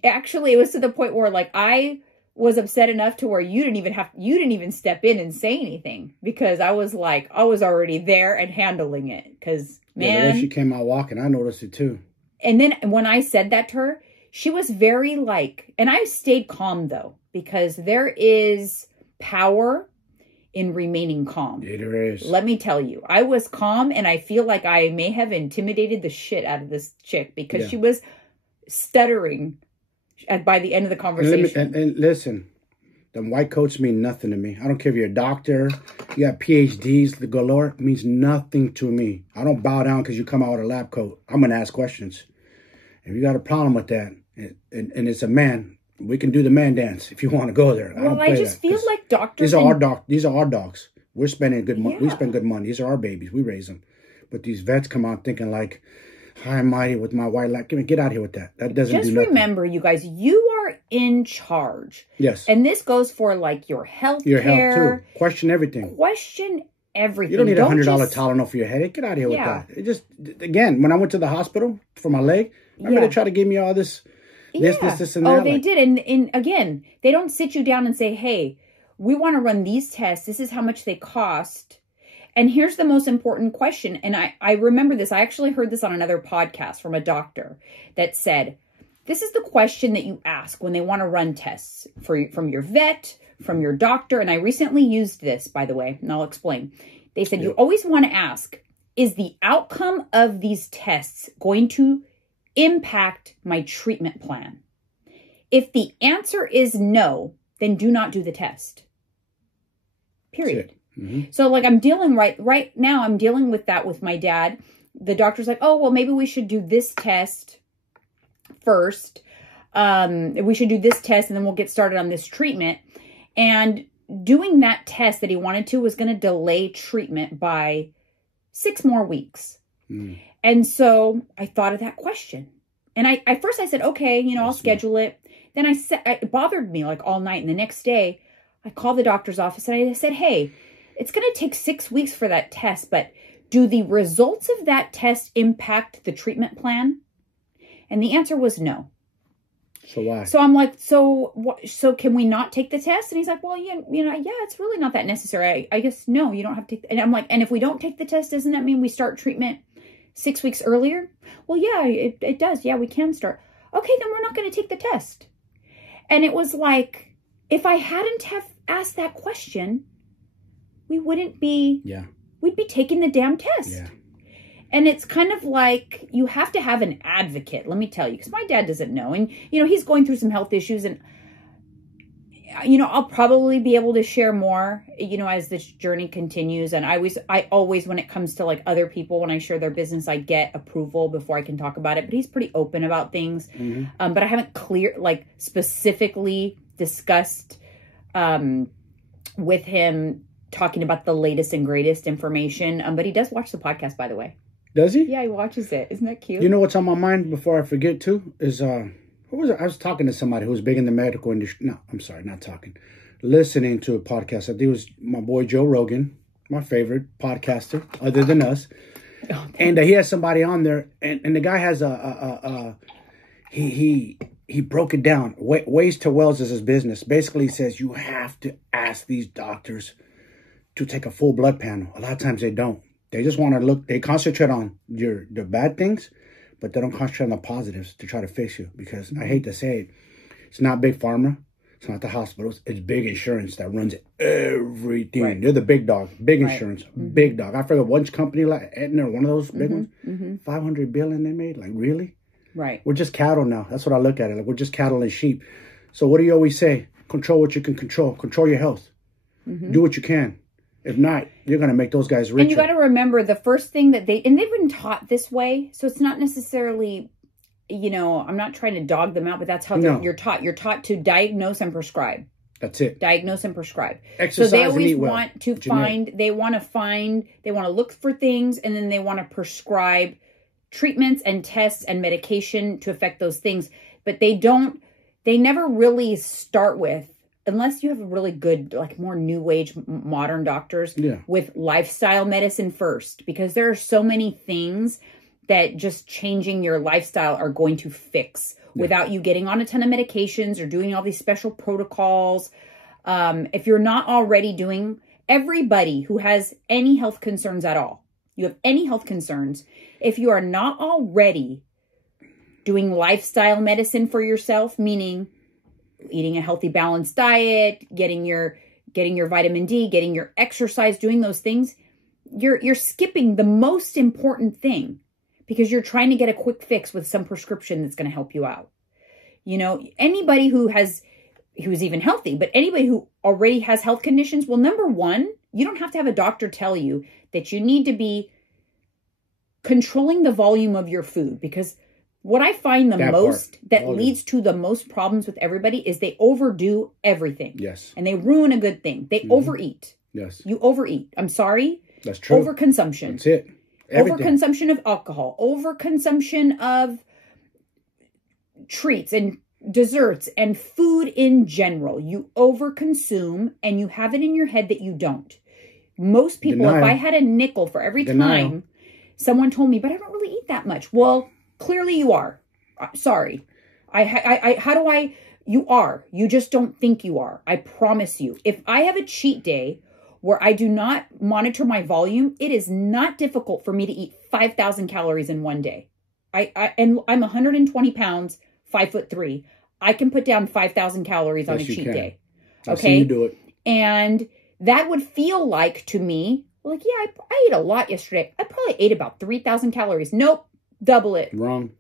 actually, it was to the point where I was upset enough to where you didn't even step in and say anything, because I was already there and handling it. Because, man. The way she came out walking, I noticed it too. And then when I said that to her, she was very and I stayed calm though, because there is power in remaining calm. Yeah, there is. Let me tell you, I was calm, and I feel like I may have intimidated the shit out of this chick, because she was stuttering by the end of the conversation. And listen, them white coats mean nothing to me. I don't care if you're a doctor, you got PhDs, the galore, it means nothing to me. I don't bow down because you come out with a lab coat. I'm going to ask questions. If you got a problem with that, and it's a man, we can do the man dance if you want to go there. Well, I just feel like doctors... These are our dogs. We're spending good money. Yeah. We spend good money. These are our babies. We raise them. But these vets come out thinking like, high and mighty with my white light. Get out of here with that. That doesn't do nothing. Just remember, you guys, you are in charge. Yes. And this goes for like your health Your health too. Question everything. Question everything. You don't need $100 Tylenol for your headache. Get out of here with that. It just, again, when I went to the hospital for my leg, remember they tried to give me all this, and that. Oh, they did. And again, they don't sit you down and say, hey, we want to run these tests. This is how much they cost. And here's the most important question. And I remember this. I actually heard this on another podcast from a doctor that said, this is the question that you ask when they want to run tests from your vet, from your doctor. And I recently used this, by the way, and I'll explain. They said, you always want to ask, is the outcome of these tests going to impact my treatment plan? If the answer is no, then do not do the test. Period. Mm-hmm. So like I'm dealing right now, I'm dealing with that with my dad. The doctor's like, oh, well, maybe we should do this test first. We should do this test and then we'll get started on this treatment. And doing that test that he wanted to was going to delay treatment by 6 more weeks. Mm. And so I thought of that question. And at first I said, okay, I'll schedule it. Then it bothered me like all night. And the next day I called the doctor's office and I said, hey, it's going to take 6 weeks for that test, but do the results of that test impact the treatment plan? And the answer was no. So why? So I'm like, so can we not take the test? And he's like, well, yeah, it's really not that necessary. I guess, no, you don't have to take. And I'm like, and if we don't take the test, doesn't that mean we start treatment 6 weeks earlier? Well, yeah, it does. Yeah, we can start. Okay, then we're not going to take the test. And it was like, if I hadn't have asked that question, we wouldn't be, we'd be taking the damn test. Yeah. And it's kind of like, you have to have an advocate, let me tell you, because my dad doesn't know. And, he's going through some health issues and, I'll probably be able to share more, as this journey continues. And I always, when it comes to like other people, when I share their business, I get approval before I can talk about it. But he's pretty open about things. Mm-hmm. But I haven't specifically discussed with him talking about the latest and greatest information. But he does watch the podcast, by the way. Does he? Yeah, he watches it. Isn't that cute? You know what's on my mind before I forget too? Is who was it? I was talking to somebody who was big in the medical industry. No, I'm sorry, not talking. Listening to a podcast. I think it was my boy Joe Rogan, my favorite podcaster, other than us. Oh, and he has somebody on there, and the guy has he broke it down. Ways to Wells is his business. Basically, he says you have to ask these doctors to take a full blood panel. A lot of times they don't. They just want to look. They concentrate on the bad things, but they don't concentrate on the positives to try to fix you. Because I hate to say it, it's not big pharma. It's not the hospitals. It's big insurance that runs everything. Right. They're the big dog. Big insurance. Mm-hmm. Big dog. I forget one company like Aetna, one of those big ones. Mm-hmm. 500 billion they made. Like, really? Right. We're just cattle now. That's what I look at it. Like, we're just cattle and sheep. So what do you always say? Control what you can control. Control your health. Mm-hmm. Do what you can. If not, you're going to make those guys richer. And you got to remember the first thing that they've been taught this way. So it's not necessarily, I'm not trying to dog them out, but that's how you're taught. You're taught to diagnose and prescribe. That's it. Diagnose and prescribe. Exercise so they always and eat want to they want to look for things, and then they want to prescribe treatments and tests and medication to affect those things. But they never really start with, unless you have a really good, like more new age modern doctors, with lifestyle medicine first, because there are so many things that just changing your lifestyle are going to fix without you getting on a ton of medications or doing all these special protocols. If you're not already doing, everybody who has any health concerns at all, you have any health concerns, if you are not already doing lifestyle medicine for yourself, meaning eating a healthy, balanced diet, getting your vitamin D, getting your exercise, doing those things, you're skipping the most important thing because you're trying to get a quick fix with some prescription that's going to help you out. You know, anybody who's even healthy, but anybody who already has health conditions, well, number one, you don't have to have a doctor tell you that you need to be controlling the volume of your food, because what I find that leads to the most problems with everybody is they overdo everything. Yes. And they ruin a good thing. They overeat. Yes. You overeat. I'm sorry. That's true. Overconsumption. That's it. Everything. Overconsumption of alcohol. Overconsumption of treats and desserts and food in general. You overconsume and you have it in your head that you don't. Most people, if I had a nickel for every time someone told me, but I don't really eat that much. Well, clearly you are. Sorry. You are. You just don't think you are. I promise you. If I have a cheat day where I do not monitor my volume, it is not difficult for me to eat 5,000 calories in one day. And I'm 120 pounds, 5'3". I can put down 5,000 calories on a cheat day. Okay. I've seen you do it. And that would feel like to me, like, yeah, I ate a lot yesterday. I probably ate about 3,000 calories. Nope. Double it. Wrong.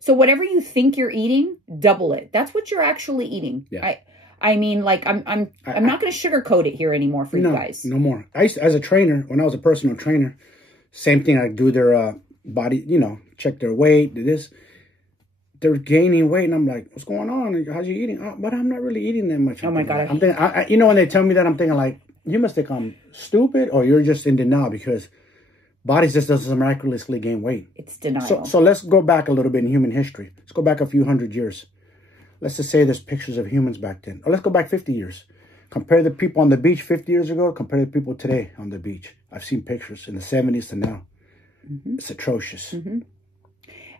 So whatever you think you're eating, double it. That's what you're actually eating. Yeah. I mean, like, I'm not going to sugarcoat it here anymore for you guys. No more. I used to, as a trainer, when I was a personal trainer, same thing. I do their body, check their weight, do this. They're gaining weight, and I'm like, what's going on? How's you eating? Oh, but I'm not really eating that much. Oh my God. I'm thinking, when they tell me that, I'm thinking like, you must think I'm stupid, or you're just in denial, because bodies just doesn't miraculously gain weight. It's denial. So let's go back a little bit in human history. Let's go back a few hundred years. Let's just say there's pictures of humans back then. Or let's go back 50 years. Compare the people on the beach 50 years ago, compare the people today on the beach. I've seen pictures in the 70s to now. Mm-hmm. It's atrocious. Mm-hmm.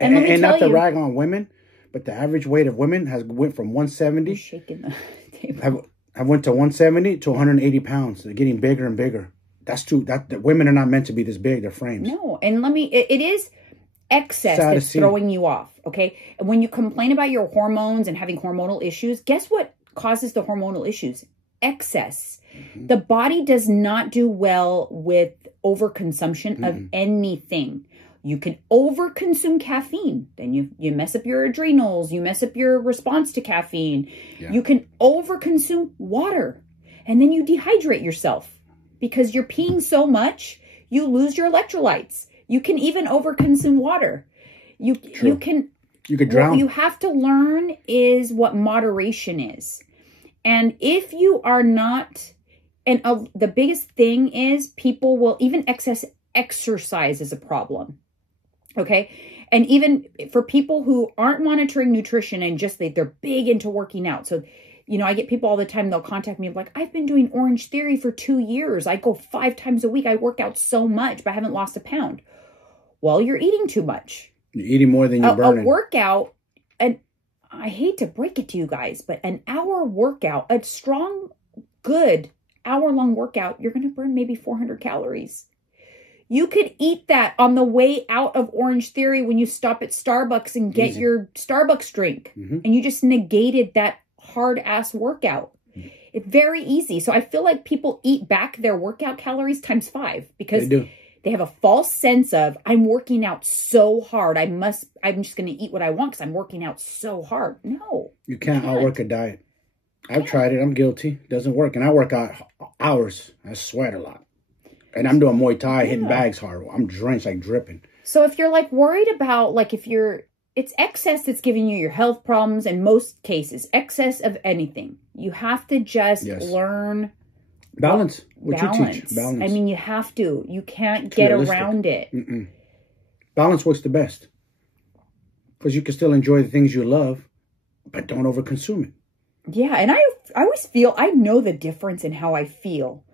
And not to rag on women, but the average weight of women has went from 170. Shaking the table. I went to 170 to 180 pounds. They're getting bigger and bigger. That's true. The women are not meant to be this big. Their frames. No, and it is excess that's throwing you off. Okay, and when you complain about your hormones and having hormonal issues, guess what causes the hormonal issues? Excess. Mm-hmm. The body does not do well with overconsumption of anything. You can overconsume caffeine. Then you mess up your adrenals. You mess up your response to caffeine. Yeah. You can overconsume water. And then you dehydrate yourself. Because you're peeing so much, you lose your electrolytes. You can even overconsume water. You can drown. What you have to learn is what moderation is. And if you are not, and the biggest thing is people will, even excess exercise is a problem. Okay. And even for people who aren't monitoring nutrition and just they're big into working out. So, I get people all the time, they'll contact me like, I've been doing Orange Theory for 2 years. I go 5 times a week. I work out so much, but I haven't lost a pound. Well, you're eating too much. You're eating more than you're burning. A workout, and I hate to break it to you guys, but an hour workout, a strong, good hour-long workout, you're going to burn maybe 400 calories. You could eat that on the way out of Orange Theory when you stop at Starbucks and get your Starbucks drink. Mm-hmm. And you just negated that hard-ass workout. Mm-hmm. It's very easy. So I feel like people eat back their workout calories times 5 because they have a false sense of, I'm working out so hard. I'm just going to eat what I want because I'm working out so hard. No. You can't outwork a diet. I've tried it. I'm guilty. It doesn't work. And I work out hours. I sweat a lot. And I'm doing Muay Thai, hitting bags hard. I'm drenched, like dripping. So if you're like worried about, like it's excess that's giving you your health problems in most cases, excess of anything. You have to just learn. Balance. What you teach. Balance. I mean, you have to. You can't get around it. Mm-mm. Balance works the best. Because you can still enjoy the things you love, but don't overconsume it. Yeah, and I always feel, I know the difference in how I feel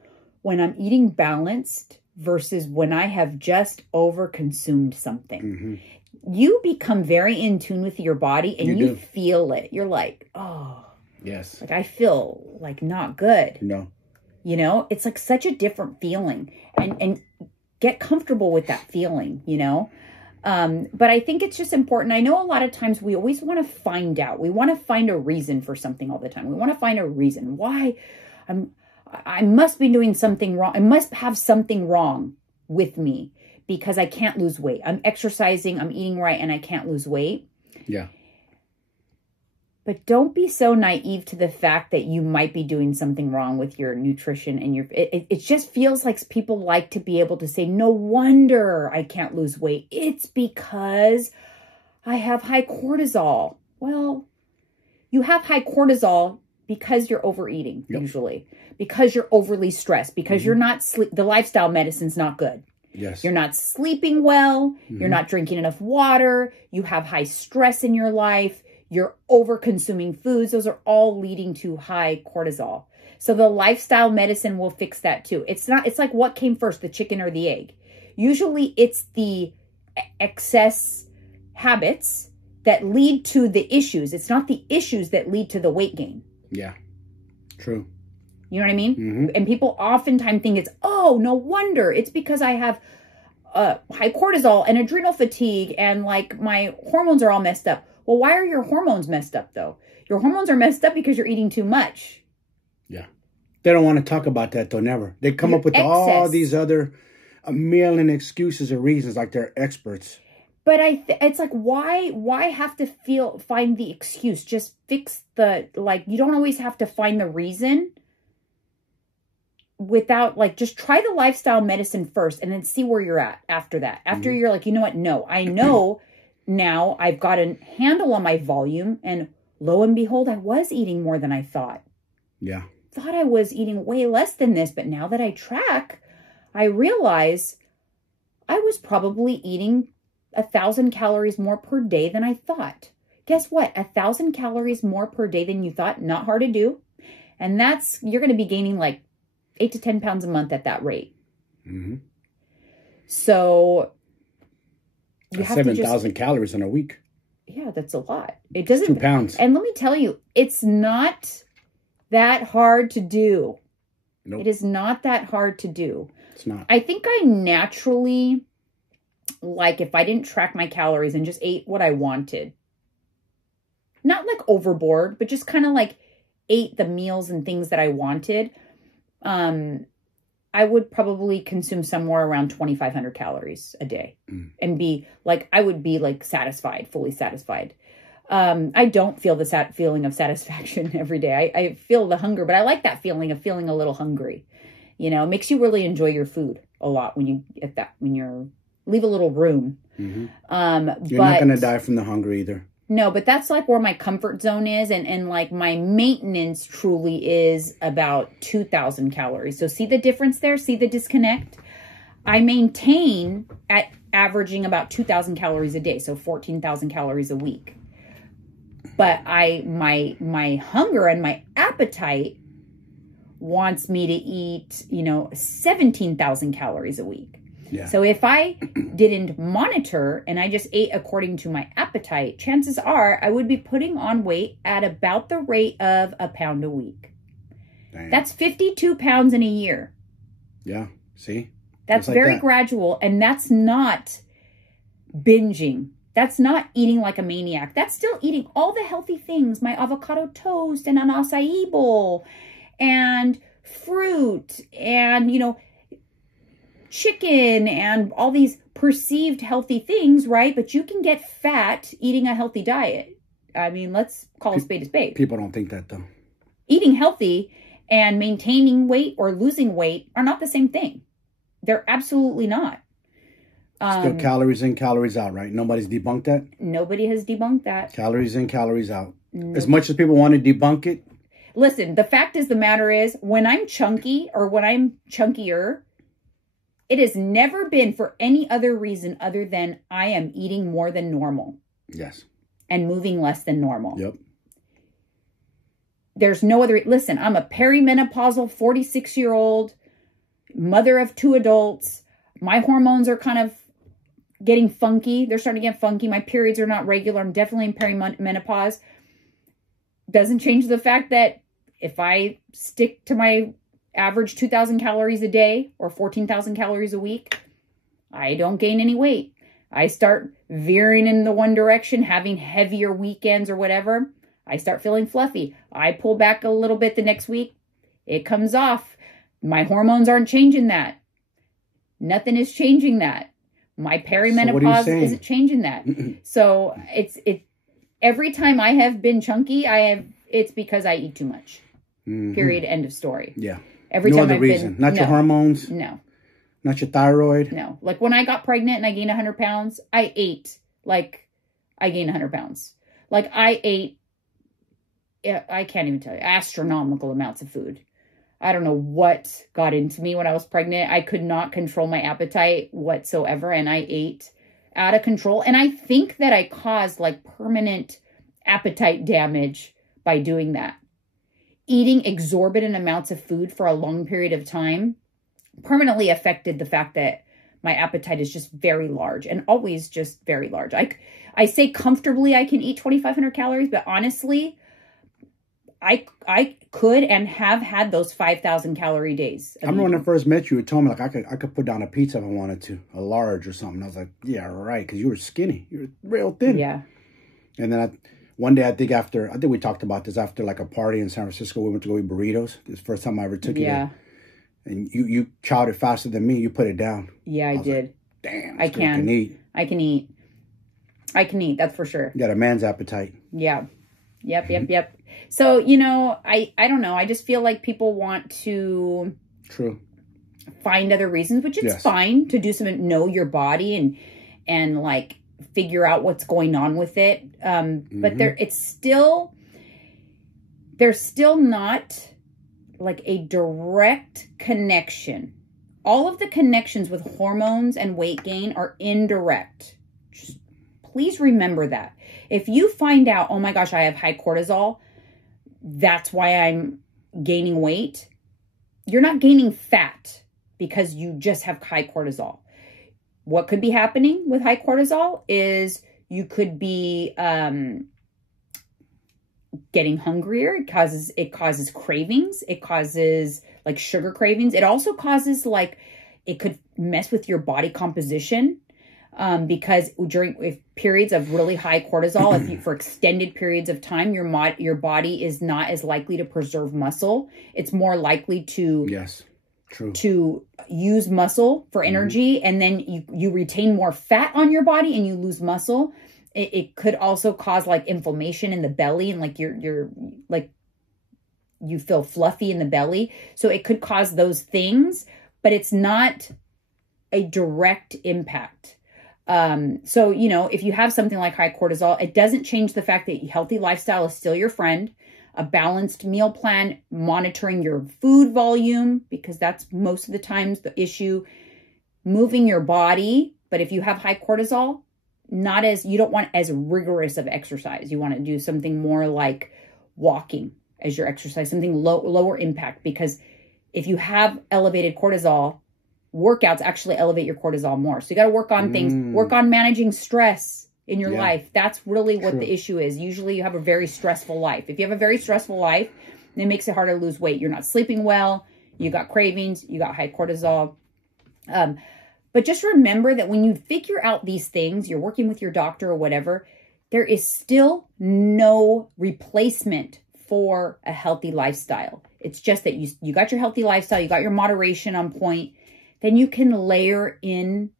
when I'm eating balanced versus when I have just overconsumed something. Mm-hmm. You become very in tune with your body and you feel it. You're like, oh. Yes. Like I feel like not good. No. It's like such a different feeling. And get comfortable with that feeling, But I think it's just important. I know a lot of times we always want to find out. We want to find a reason for something all the time. We want to find a reason why I must be doing something wrong. I must have something wrong with me because I can't lose weight. I'm exercising, I'm eating right, and I can't lose weight. Yeah. But don't be so naive to the fact that you might be doing something wrong with your nutrition and it just feels like people like to be able to say, no wonder I can't lose weight. It's because I have high cortisol. Well, you have high cortisol because you're overeating, usually, because you're overly stressed, because you're not the lifestyle medicine's not good. Yes. You're not sleeping well. You're not drinking enough water. You have high stress in your life. You're over consuming foods. Those are all leading to high cortisol. So the lifestyle medicine will fix that too. It's like what came first, the chicken or the egg? Usually it's the excess habits that lead to the issues. It's not the issues that lead to the weight gain. Yeah, true. You know what I mean? And people oftentimes think it's, oh, no wonder. It's because I have high cortisol and adrenal fatigue and like my hormones are all messed up. Well, why are your hormones messed up, though? Your hormones are messed up because you're eating too much. Yeah. They don't want to talk about that, though, never. They come up with all these other a million excuses or reasons like they're experts. But it's like, why have to find the excuse? Just fix you don't always have to find the reason without, just try the lifestyle medicine first and then see where you're at after that. After you're like, you know what? No, I know now I've got a handle on my volume, and lo and behold, I was eating more than I thought. Yeah. Thought I was eating way less than this, but now that I track, I realize I was probably eating 1,000 calories more per day than I thought. Guess what? 1,000 calories more per day than you thought, not hard to do. And you're going to be gaining like 8 to 10 pounds a month at that rate. So you have 7,000 calories in a week. Yeah, that's a lot. It doesn't 2 pounds. And let me tell you, it's not that hard to do. Nope. It is not that hard to do. It's not. I think I naturally, if I didn't track my calories and just ate what I wanted, not like overboard, but just kind of ate the meals and things that I wanted, I would probably consume somewhere around 2,500 calories a day and I would be satisfied, fully satisfied. I don't feel the feeling of satisfaction every day. I feel the hunger, but I like that feeling of feeling a little hungry. You know, it makes you really enjoy your food a lot when you leave a little room. You're not going to die from the hunger either. No, but that's where my comfort zone is. And my maintenance truly is about 2,000 calories. So see the difference there? See the disconnect? I maintain at averaging about 2,000 calories a day. So 14,000 calories a week. But my hunger and my appetite wants me to eat, 17,000 calories a week. Yeah. So if I didn't monitor and I just ate according to my appetite, chances are I would be putting on weight at about the rate of a pound a week. Dang. That's 52 pounds in a year. Yeah. See? That's very gradual. And that's not binging. That's not eating like a maniac. That's still eating all the healthy things. My avocado toast and an acai bowl and fruit and, chicken and all these perceived healthy things, right? But you can get fat eating a healthy diet. I mean, let's call a spade a spade. People don't think that, though. Eating healthy and maintaining weight or losing weight are not the same thing. They're absolutely not. Still calories in, calories out, right? Nobody's debunked that? Nobody has debunked that. Calories in, calories out. As much as people want to debunk it. Listen, the fact is, the matter is, when I'm chunky or when I'm chunkier, it has never been for any other reason other than I am eating more than normal. Yes. And moving less than normal. Yep. There's no other... Listen, I'm a perimenopausal 46-year-old, mother of 2 adults. My hormones are kind of getting funky. They're starting to get funky. My periods are not regular. I'm definitely in perimenopause. Doesn't change the fact that if I stick to my average 2,000 calories a day or 14,000 calories a week, I don't gain any weight. I start veering in the one direction, having heavier weekends or whatever. I start feeling fluffy. I pull back a little bit the next week. It comes off. My hormones aren't changing that. Nothing is changing that. My perimenopause isn't changing that. So every time I have been chunky, it's because I eat too much. Period. End of story. Yeah. Every no time other I've reason. been, Not your hormones. No. Not your thyroid. No. Like when I got pregnant and I gained 100 pounds, I ate like I gained 100 pounds. Like I ate, I can't even tell you, astronomical amounts of food. I don't know what got into me when I was pregnant. I could not control my appetite whatsoever. And I ate out of control. And I think that I caused like permanent appetite damage by doing that. Eating exorbitant amounts of food for a long period of time permanently affected the fact that my appetite is just very large and always just very large. I say comfortably I can eat 2,500 calories, but honestly, I could and have had those 5,000 calorie days. I remember when I first met you, you told me like I could put down a pizza if I wanted to, a large or something. I was like, yeah, right, because you were skinny, you were real thin. Yeah. And then one day I think we talked about this after like a party in San Francisco. We went to go eat burritos. This is the first time I ever took you there. And you chowed it faster than me. You put it down. Yeah, I did. Like, damn, I can eat. I can eat. That's for sure. You got a man's appetite. Yeah. Yep. So, you know, I don't know. I just feel like people want to find other reasons, which it's fine to do some, know your body and like figure out what's going on with it. But there's still not like a direct connection. All of the connections with hormones and weight gain are indirect. Just please remember that. If you find out, oh my gosh, I have high cortisol, that's why I'm gaining weight. You're not gaining fat because you just have high cortisol. What could be happening with high cortisol is you could be getting hungrier. It causes cravings. It causes like sugar cravings. It also causes like, it could mess with your body composition. Because during periods of really high cortisol, for extended periods of time, your body is not as likely to preserve muscle. It's more likely to to use muscle for energy, and then you retain more fat on your body and you lose muscle. It could also cause like inflammation in the belly, and like you're like you feel fluffy in the belly. So it could cause those things, but it's not a direct impact. So, you know, if you have something like high cortisol, it doesn't change the fact that healthy lifestyle is still your friend. A balanced meal plan, monitoring your food volume, because that's most of the times the issue. Moving your body, but if you have high cortisol, you don't want as rigorous of exercise. You want to do something more like walking as your exercise, something lower impact, because if you have elevated cortisol, workouts actually elevate your cortisol more. So you got to work on things, work on managing stress in your life. That's really what the issue is. Usually you have a very stressful life. If you have a very stressful life, it makes it harder to lose weight. You're not sleeping well. You got cravings. You got high cortisol. But just remember that when you figure out these things, you're working with your doctor or whatever, there is still no replacement for a healthy lifestyle. It's just that you got your healthy lifestyle, you got your moderation on point, then you can layer in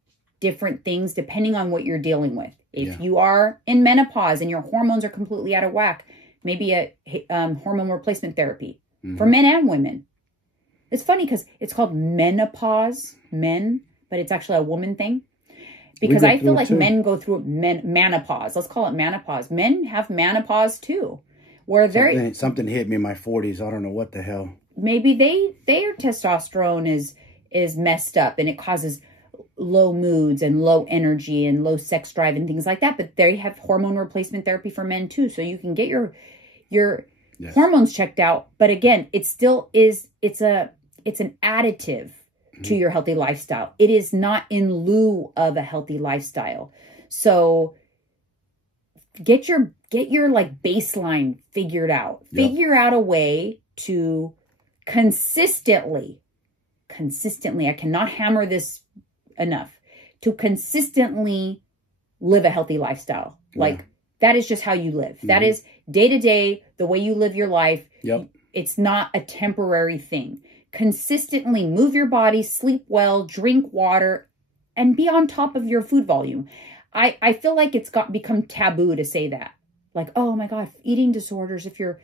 different things depending on what you're dealing with. If you are in menopause and your hormones are completely out of whack, maybe a hormone replacement therapy for men and women. It's funny because it's called menopause, men, but it's actually a woman thing. Because I feel like men go through menopause. Let's call it menopause. Men have menopause too. Where something hit me in my 40s. I don't know what the hell. Maybe their testosterone is messed up and it causes low moods and low energy and low sex drive and things like that. But they have hormone replacement therapy for men too. So you can get your hormones checked out. But again, it still is, it's an additive to your healthy lifestyle. It is not in lieu of a healthy lifestyle. So get your like baseline figured out. Figure out a way to consistently, I cannot hammer this enough, to consistently live a healthy lifestyle. Like that is just how you live. That is day to day, the way you live your life. It's not a temporary thing. Consistently move your body, sleep well, drink water, and be on top of your food volume. I feel like it's become taboo to say that. Like, oh my God, eating disorders if you're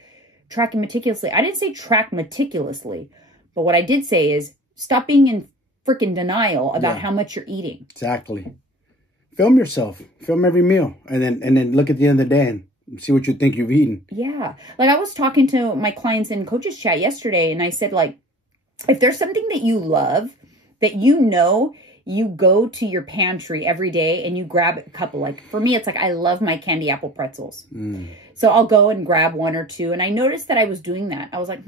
tracking meticulously. I didn't say track meticulously, but what I did say is stop being in freaking denial about how much you're eating. Exactly. Film yourself. Film every meal. And then look at the end of the day and see what you think you've eaten. Yeah. Like I was talking to my clients in coaches chat yesterday, and I said, like, if there's something that you love, that you know, you go to your pantry every day and you grab a couple. Like for me, it's like I love my candy apple pretzels. So I'll go and grab one or two. And I noticed that I was doing that. I was like,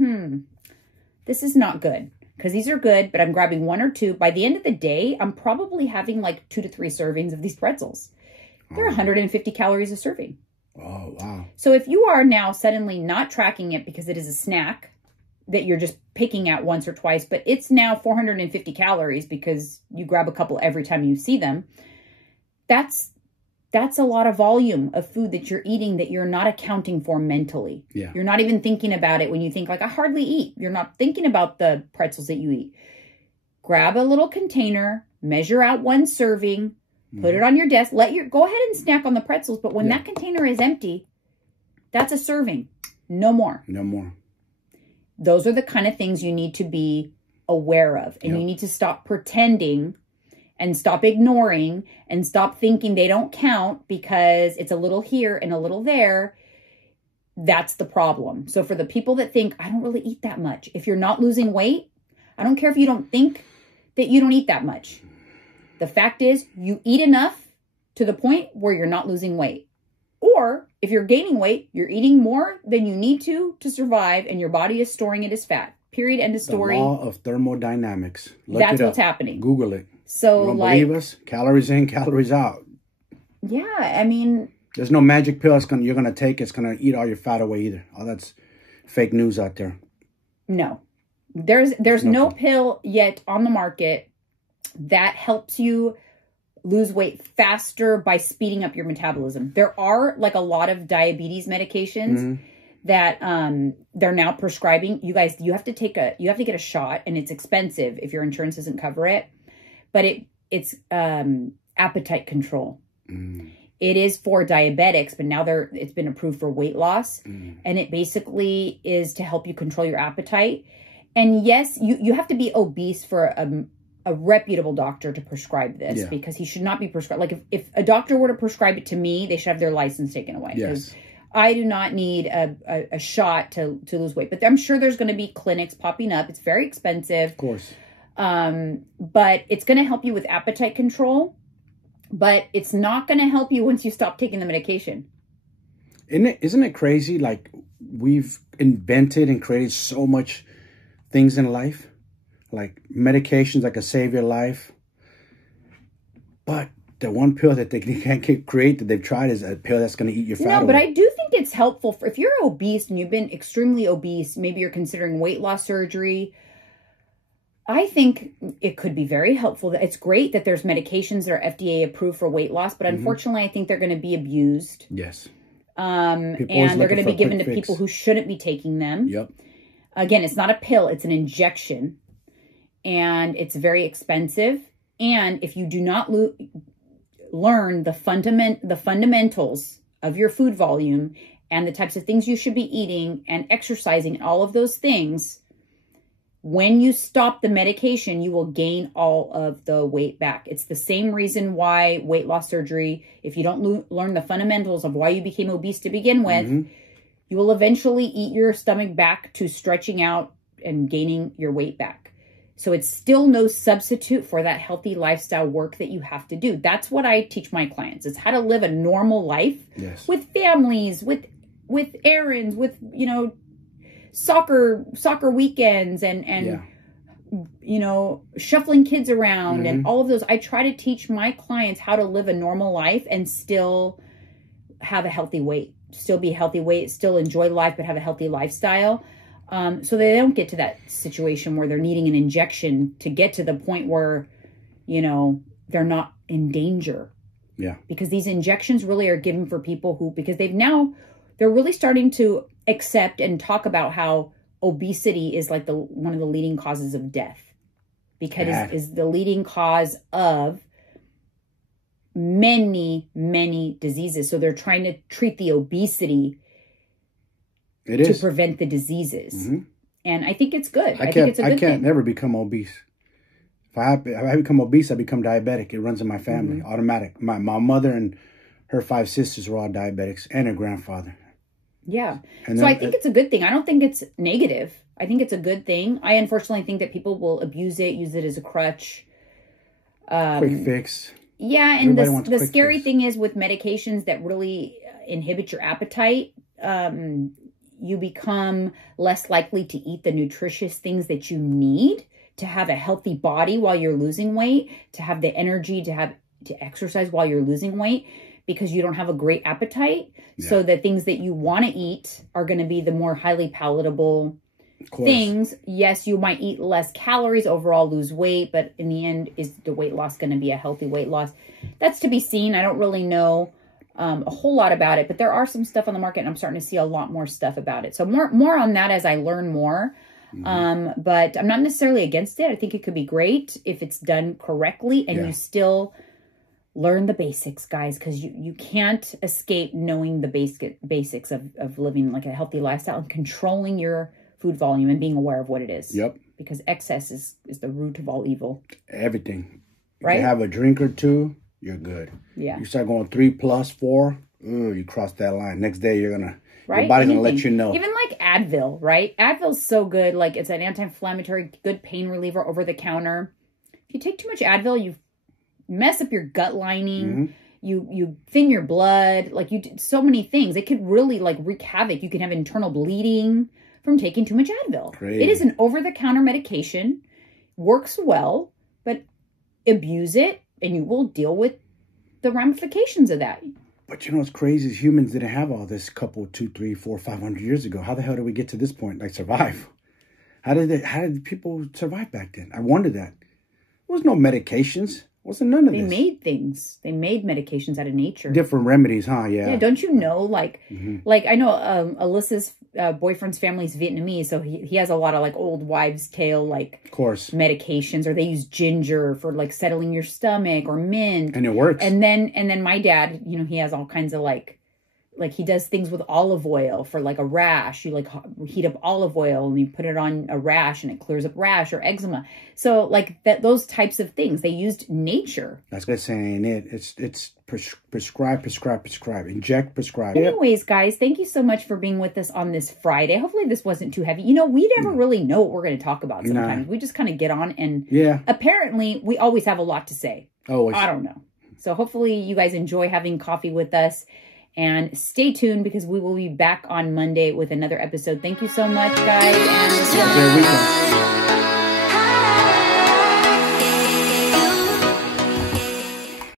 this is not good. Because these are good, but I'm grabbing one or two. By the end of the day, I'm probably having like 2 to 3 servings of these pretzels. They're 150 calories a serving. Oh, wow. So if you are now suddenly not tracking it because it is a snack that you're just picking at once or twice, but it's now 450 calories because you grab a couple every time you see them, that's a lot of volume of food that you're eating that you're not accounting for mentally. Yeah. You're not even thinking about it when you think like, I hardly eat. You're not thinking about the pretzels that you eat. Grab a little container, measure out 1 serving, put it on your desk, go ahead and snack on the pretzels. But when that container is empty, that's a serving. No more. No more. Those are the kind of things you need to be aware of. And you need to stop pretending and stop ignoring and stop thinking they don't count because it's a little here and a little there. That's the problem. So for the people that think, I don't really eat that much. If you're not losing weight, I don't care if you don't think that you don't eat that much. The fact is you eat enough to the point where you're not losing weight. Or if you're gaining weight, you're eating more than you need to survive and your body is storing it as fat. Period. End of story. The law of thermodynamics. That's what's happening. Google it. So, you don't believe us? Calories in, calories out. Yeah, I mean... There's no magic pill you're going to take. It's going to eat all your fat away either. All that's fake news out there. No. There's no pill yet on the market that helps you lose weight faster by speeding up your metabolism. There are like a lot of diabetes medications that they're now prescribing. You guys, you have to get a shot, and it's expensive if your insurance doesn't cover it. But it's appetite control. It is for diabetics, but now it's been approved for weight loss. And it basically is to help you control your appetite. And yes, you have to be obese for a reputable doctor to prescribe this because he should not be prescribed. Like if a doctor were to prescribe it to me, they should have their license taken away. Yes. I do not need a shot to lose weight. But I'm sure there's going to be clinics popping up. It's very expensive. Of course. But it's going to help you with appetite control, but it's not going to help you once you stop taking the medication. Isn't it crazy? Like we've invented and created so much things in life, like medications that can save your life. But the one pill that they can't create that they've tried is a pill that's going to eat your fat away. But I do think it's helpful if you're obese and you've been extremely obese, maybe you're considering weight loss surgery. I think it could be very helpful. It's great that there's medications that are FDA approved for weight loss, but unfortunately, I think they're going to be abused. Yes. And they're going to be given to people who shouldn't be taking them. Yep. Again, it's not a pill, it's an injection. And it's very expensive. And if you do not learn the fundamentals of your food volume and the types of things you should be eating and exercising and all of those things, when you stop the medication, you will gain all of the weight back. It's the same reason why weight loss surgery, if you don't learn the fundamentals of why you became obese to begin with, you will eventually eat your stomach back to stretching out and gaining your weight back. So it's still no substitute for that healthy lifestyle work that you have to do. That's what I teach my clients. It's how to live a normal life with families, with errands, with, soccer weekends and shuffling kids around and all of those. I try to teach my clients how to live a normal life and still have a healthy weight, still be a healthy weight, still enjoy life, but have a healthy lifestyle. So they don't get to that situation where they're needing an injection to get to the point where, they're not in danger. Yeah. Because these injections really are given for people because they're really starting to accept and talk about how obesity is like one of the leading causes of death, because is the leading cause of many, many diseases. So they're trying to treat the obesity to prevent the diseases. Mm-hmm. And I think it's good. I think it's a good thing. I can't never become obese. If I become obese, I become diabetic. It runs in my family, automatic. My mother and her 5 sisters were all diabetics, and her grandfather. Yeah. And so I think it's a good thing. I don't think it's negative. I think it's a good thing. I unfortunately think that people will abuse it, use it as a crutch. Quick fix. Yeah, and the scary thing is with medications that really inhibit your appetite, you become less likely to eat the nutritious things that you need to have a healthy body while you're losing weight, to have the energy to exercise while you're losing weight, because you don't have a great appetite. Yeah. So the things that you want to eat are going to be the more highly palatable things. Yes, you might eat less calories, overall lose weight, but in the end, is the weight loss going to be a healthy weight loss? That's to be seen. I don't really know a whole lot about it, but there are some stuff on the market, and I'm starting to see a lot more stuff about it. So more on that as I learn more. Mm-hmm. But I'm not necessarily against it. I think it could be great if it's done correctly, and you still learn the basics, guys, because you can't escape knowing the basics of living like a healthy lifestyle and controlling your food volume and being aware of what it is. Yep. Because excess is the root of all evil. Everything. Right? If you have a drink or two, you're good. Yeah. You start going 3+, 4, you cross that line. Next day, you're going to... Right? Your body's going to let you know. Even like Advil, right? Advil's so good. Like, it's an anti-inflammatory, good pain reliever over the counter. If you take too much Advil, you mess up your gut lining. Mm-hmm. You thin your blood. Like, you do so many things. It could really, like, wreak havoc. You can have internal bleeding from taking too much Advil. Crazy. It is an over-the-counter medication. Works well, but abuse it, and you will deal with the ramifications of that. But you know what's crazy is humans didn't have all this couple 200, 300, 400, 500 years ago. How the hell did we get to this point? Like, survive? How did people survive back then? I wonder that. There was no medications. Wasn't none of this. They made things. They made medications out of nature. Different remedies, huh? Yeah. Yeah. Don't you know? Like I know Alyssa's boyfriend's family's Vietnamese, so he has a lot of like old wives' tale of course medications, or they use ginger for like settling your stomach, or mint, and it works. And then my dad, you know, he has all kinds of like he does things with olive oil for like a rash. You like heat up olive oil and you put it on a rash and it clears up rash or eczema. So like those types of things, they used nature. That's what saying it. It's prescribe, inject, prescribe. Anyways, guys, thank you so much for being with us on this Friday. Hopefully this wasn't too heavy. You know, we never really know what we're going to talk about sometimes. We just kind of get on, and apparently we always have a lot to say. Always. I don't know. So hopefully you guys enjoy having coffee with us. And stay tuned, because we will be back on Monday with another episode. Thank you so much, guys. And have a great weekend.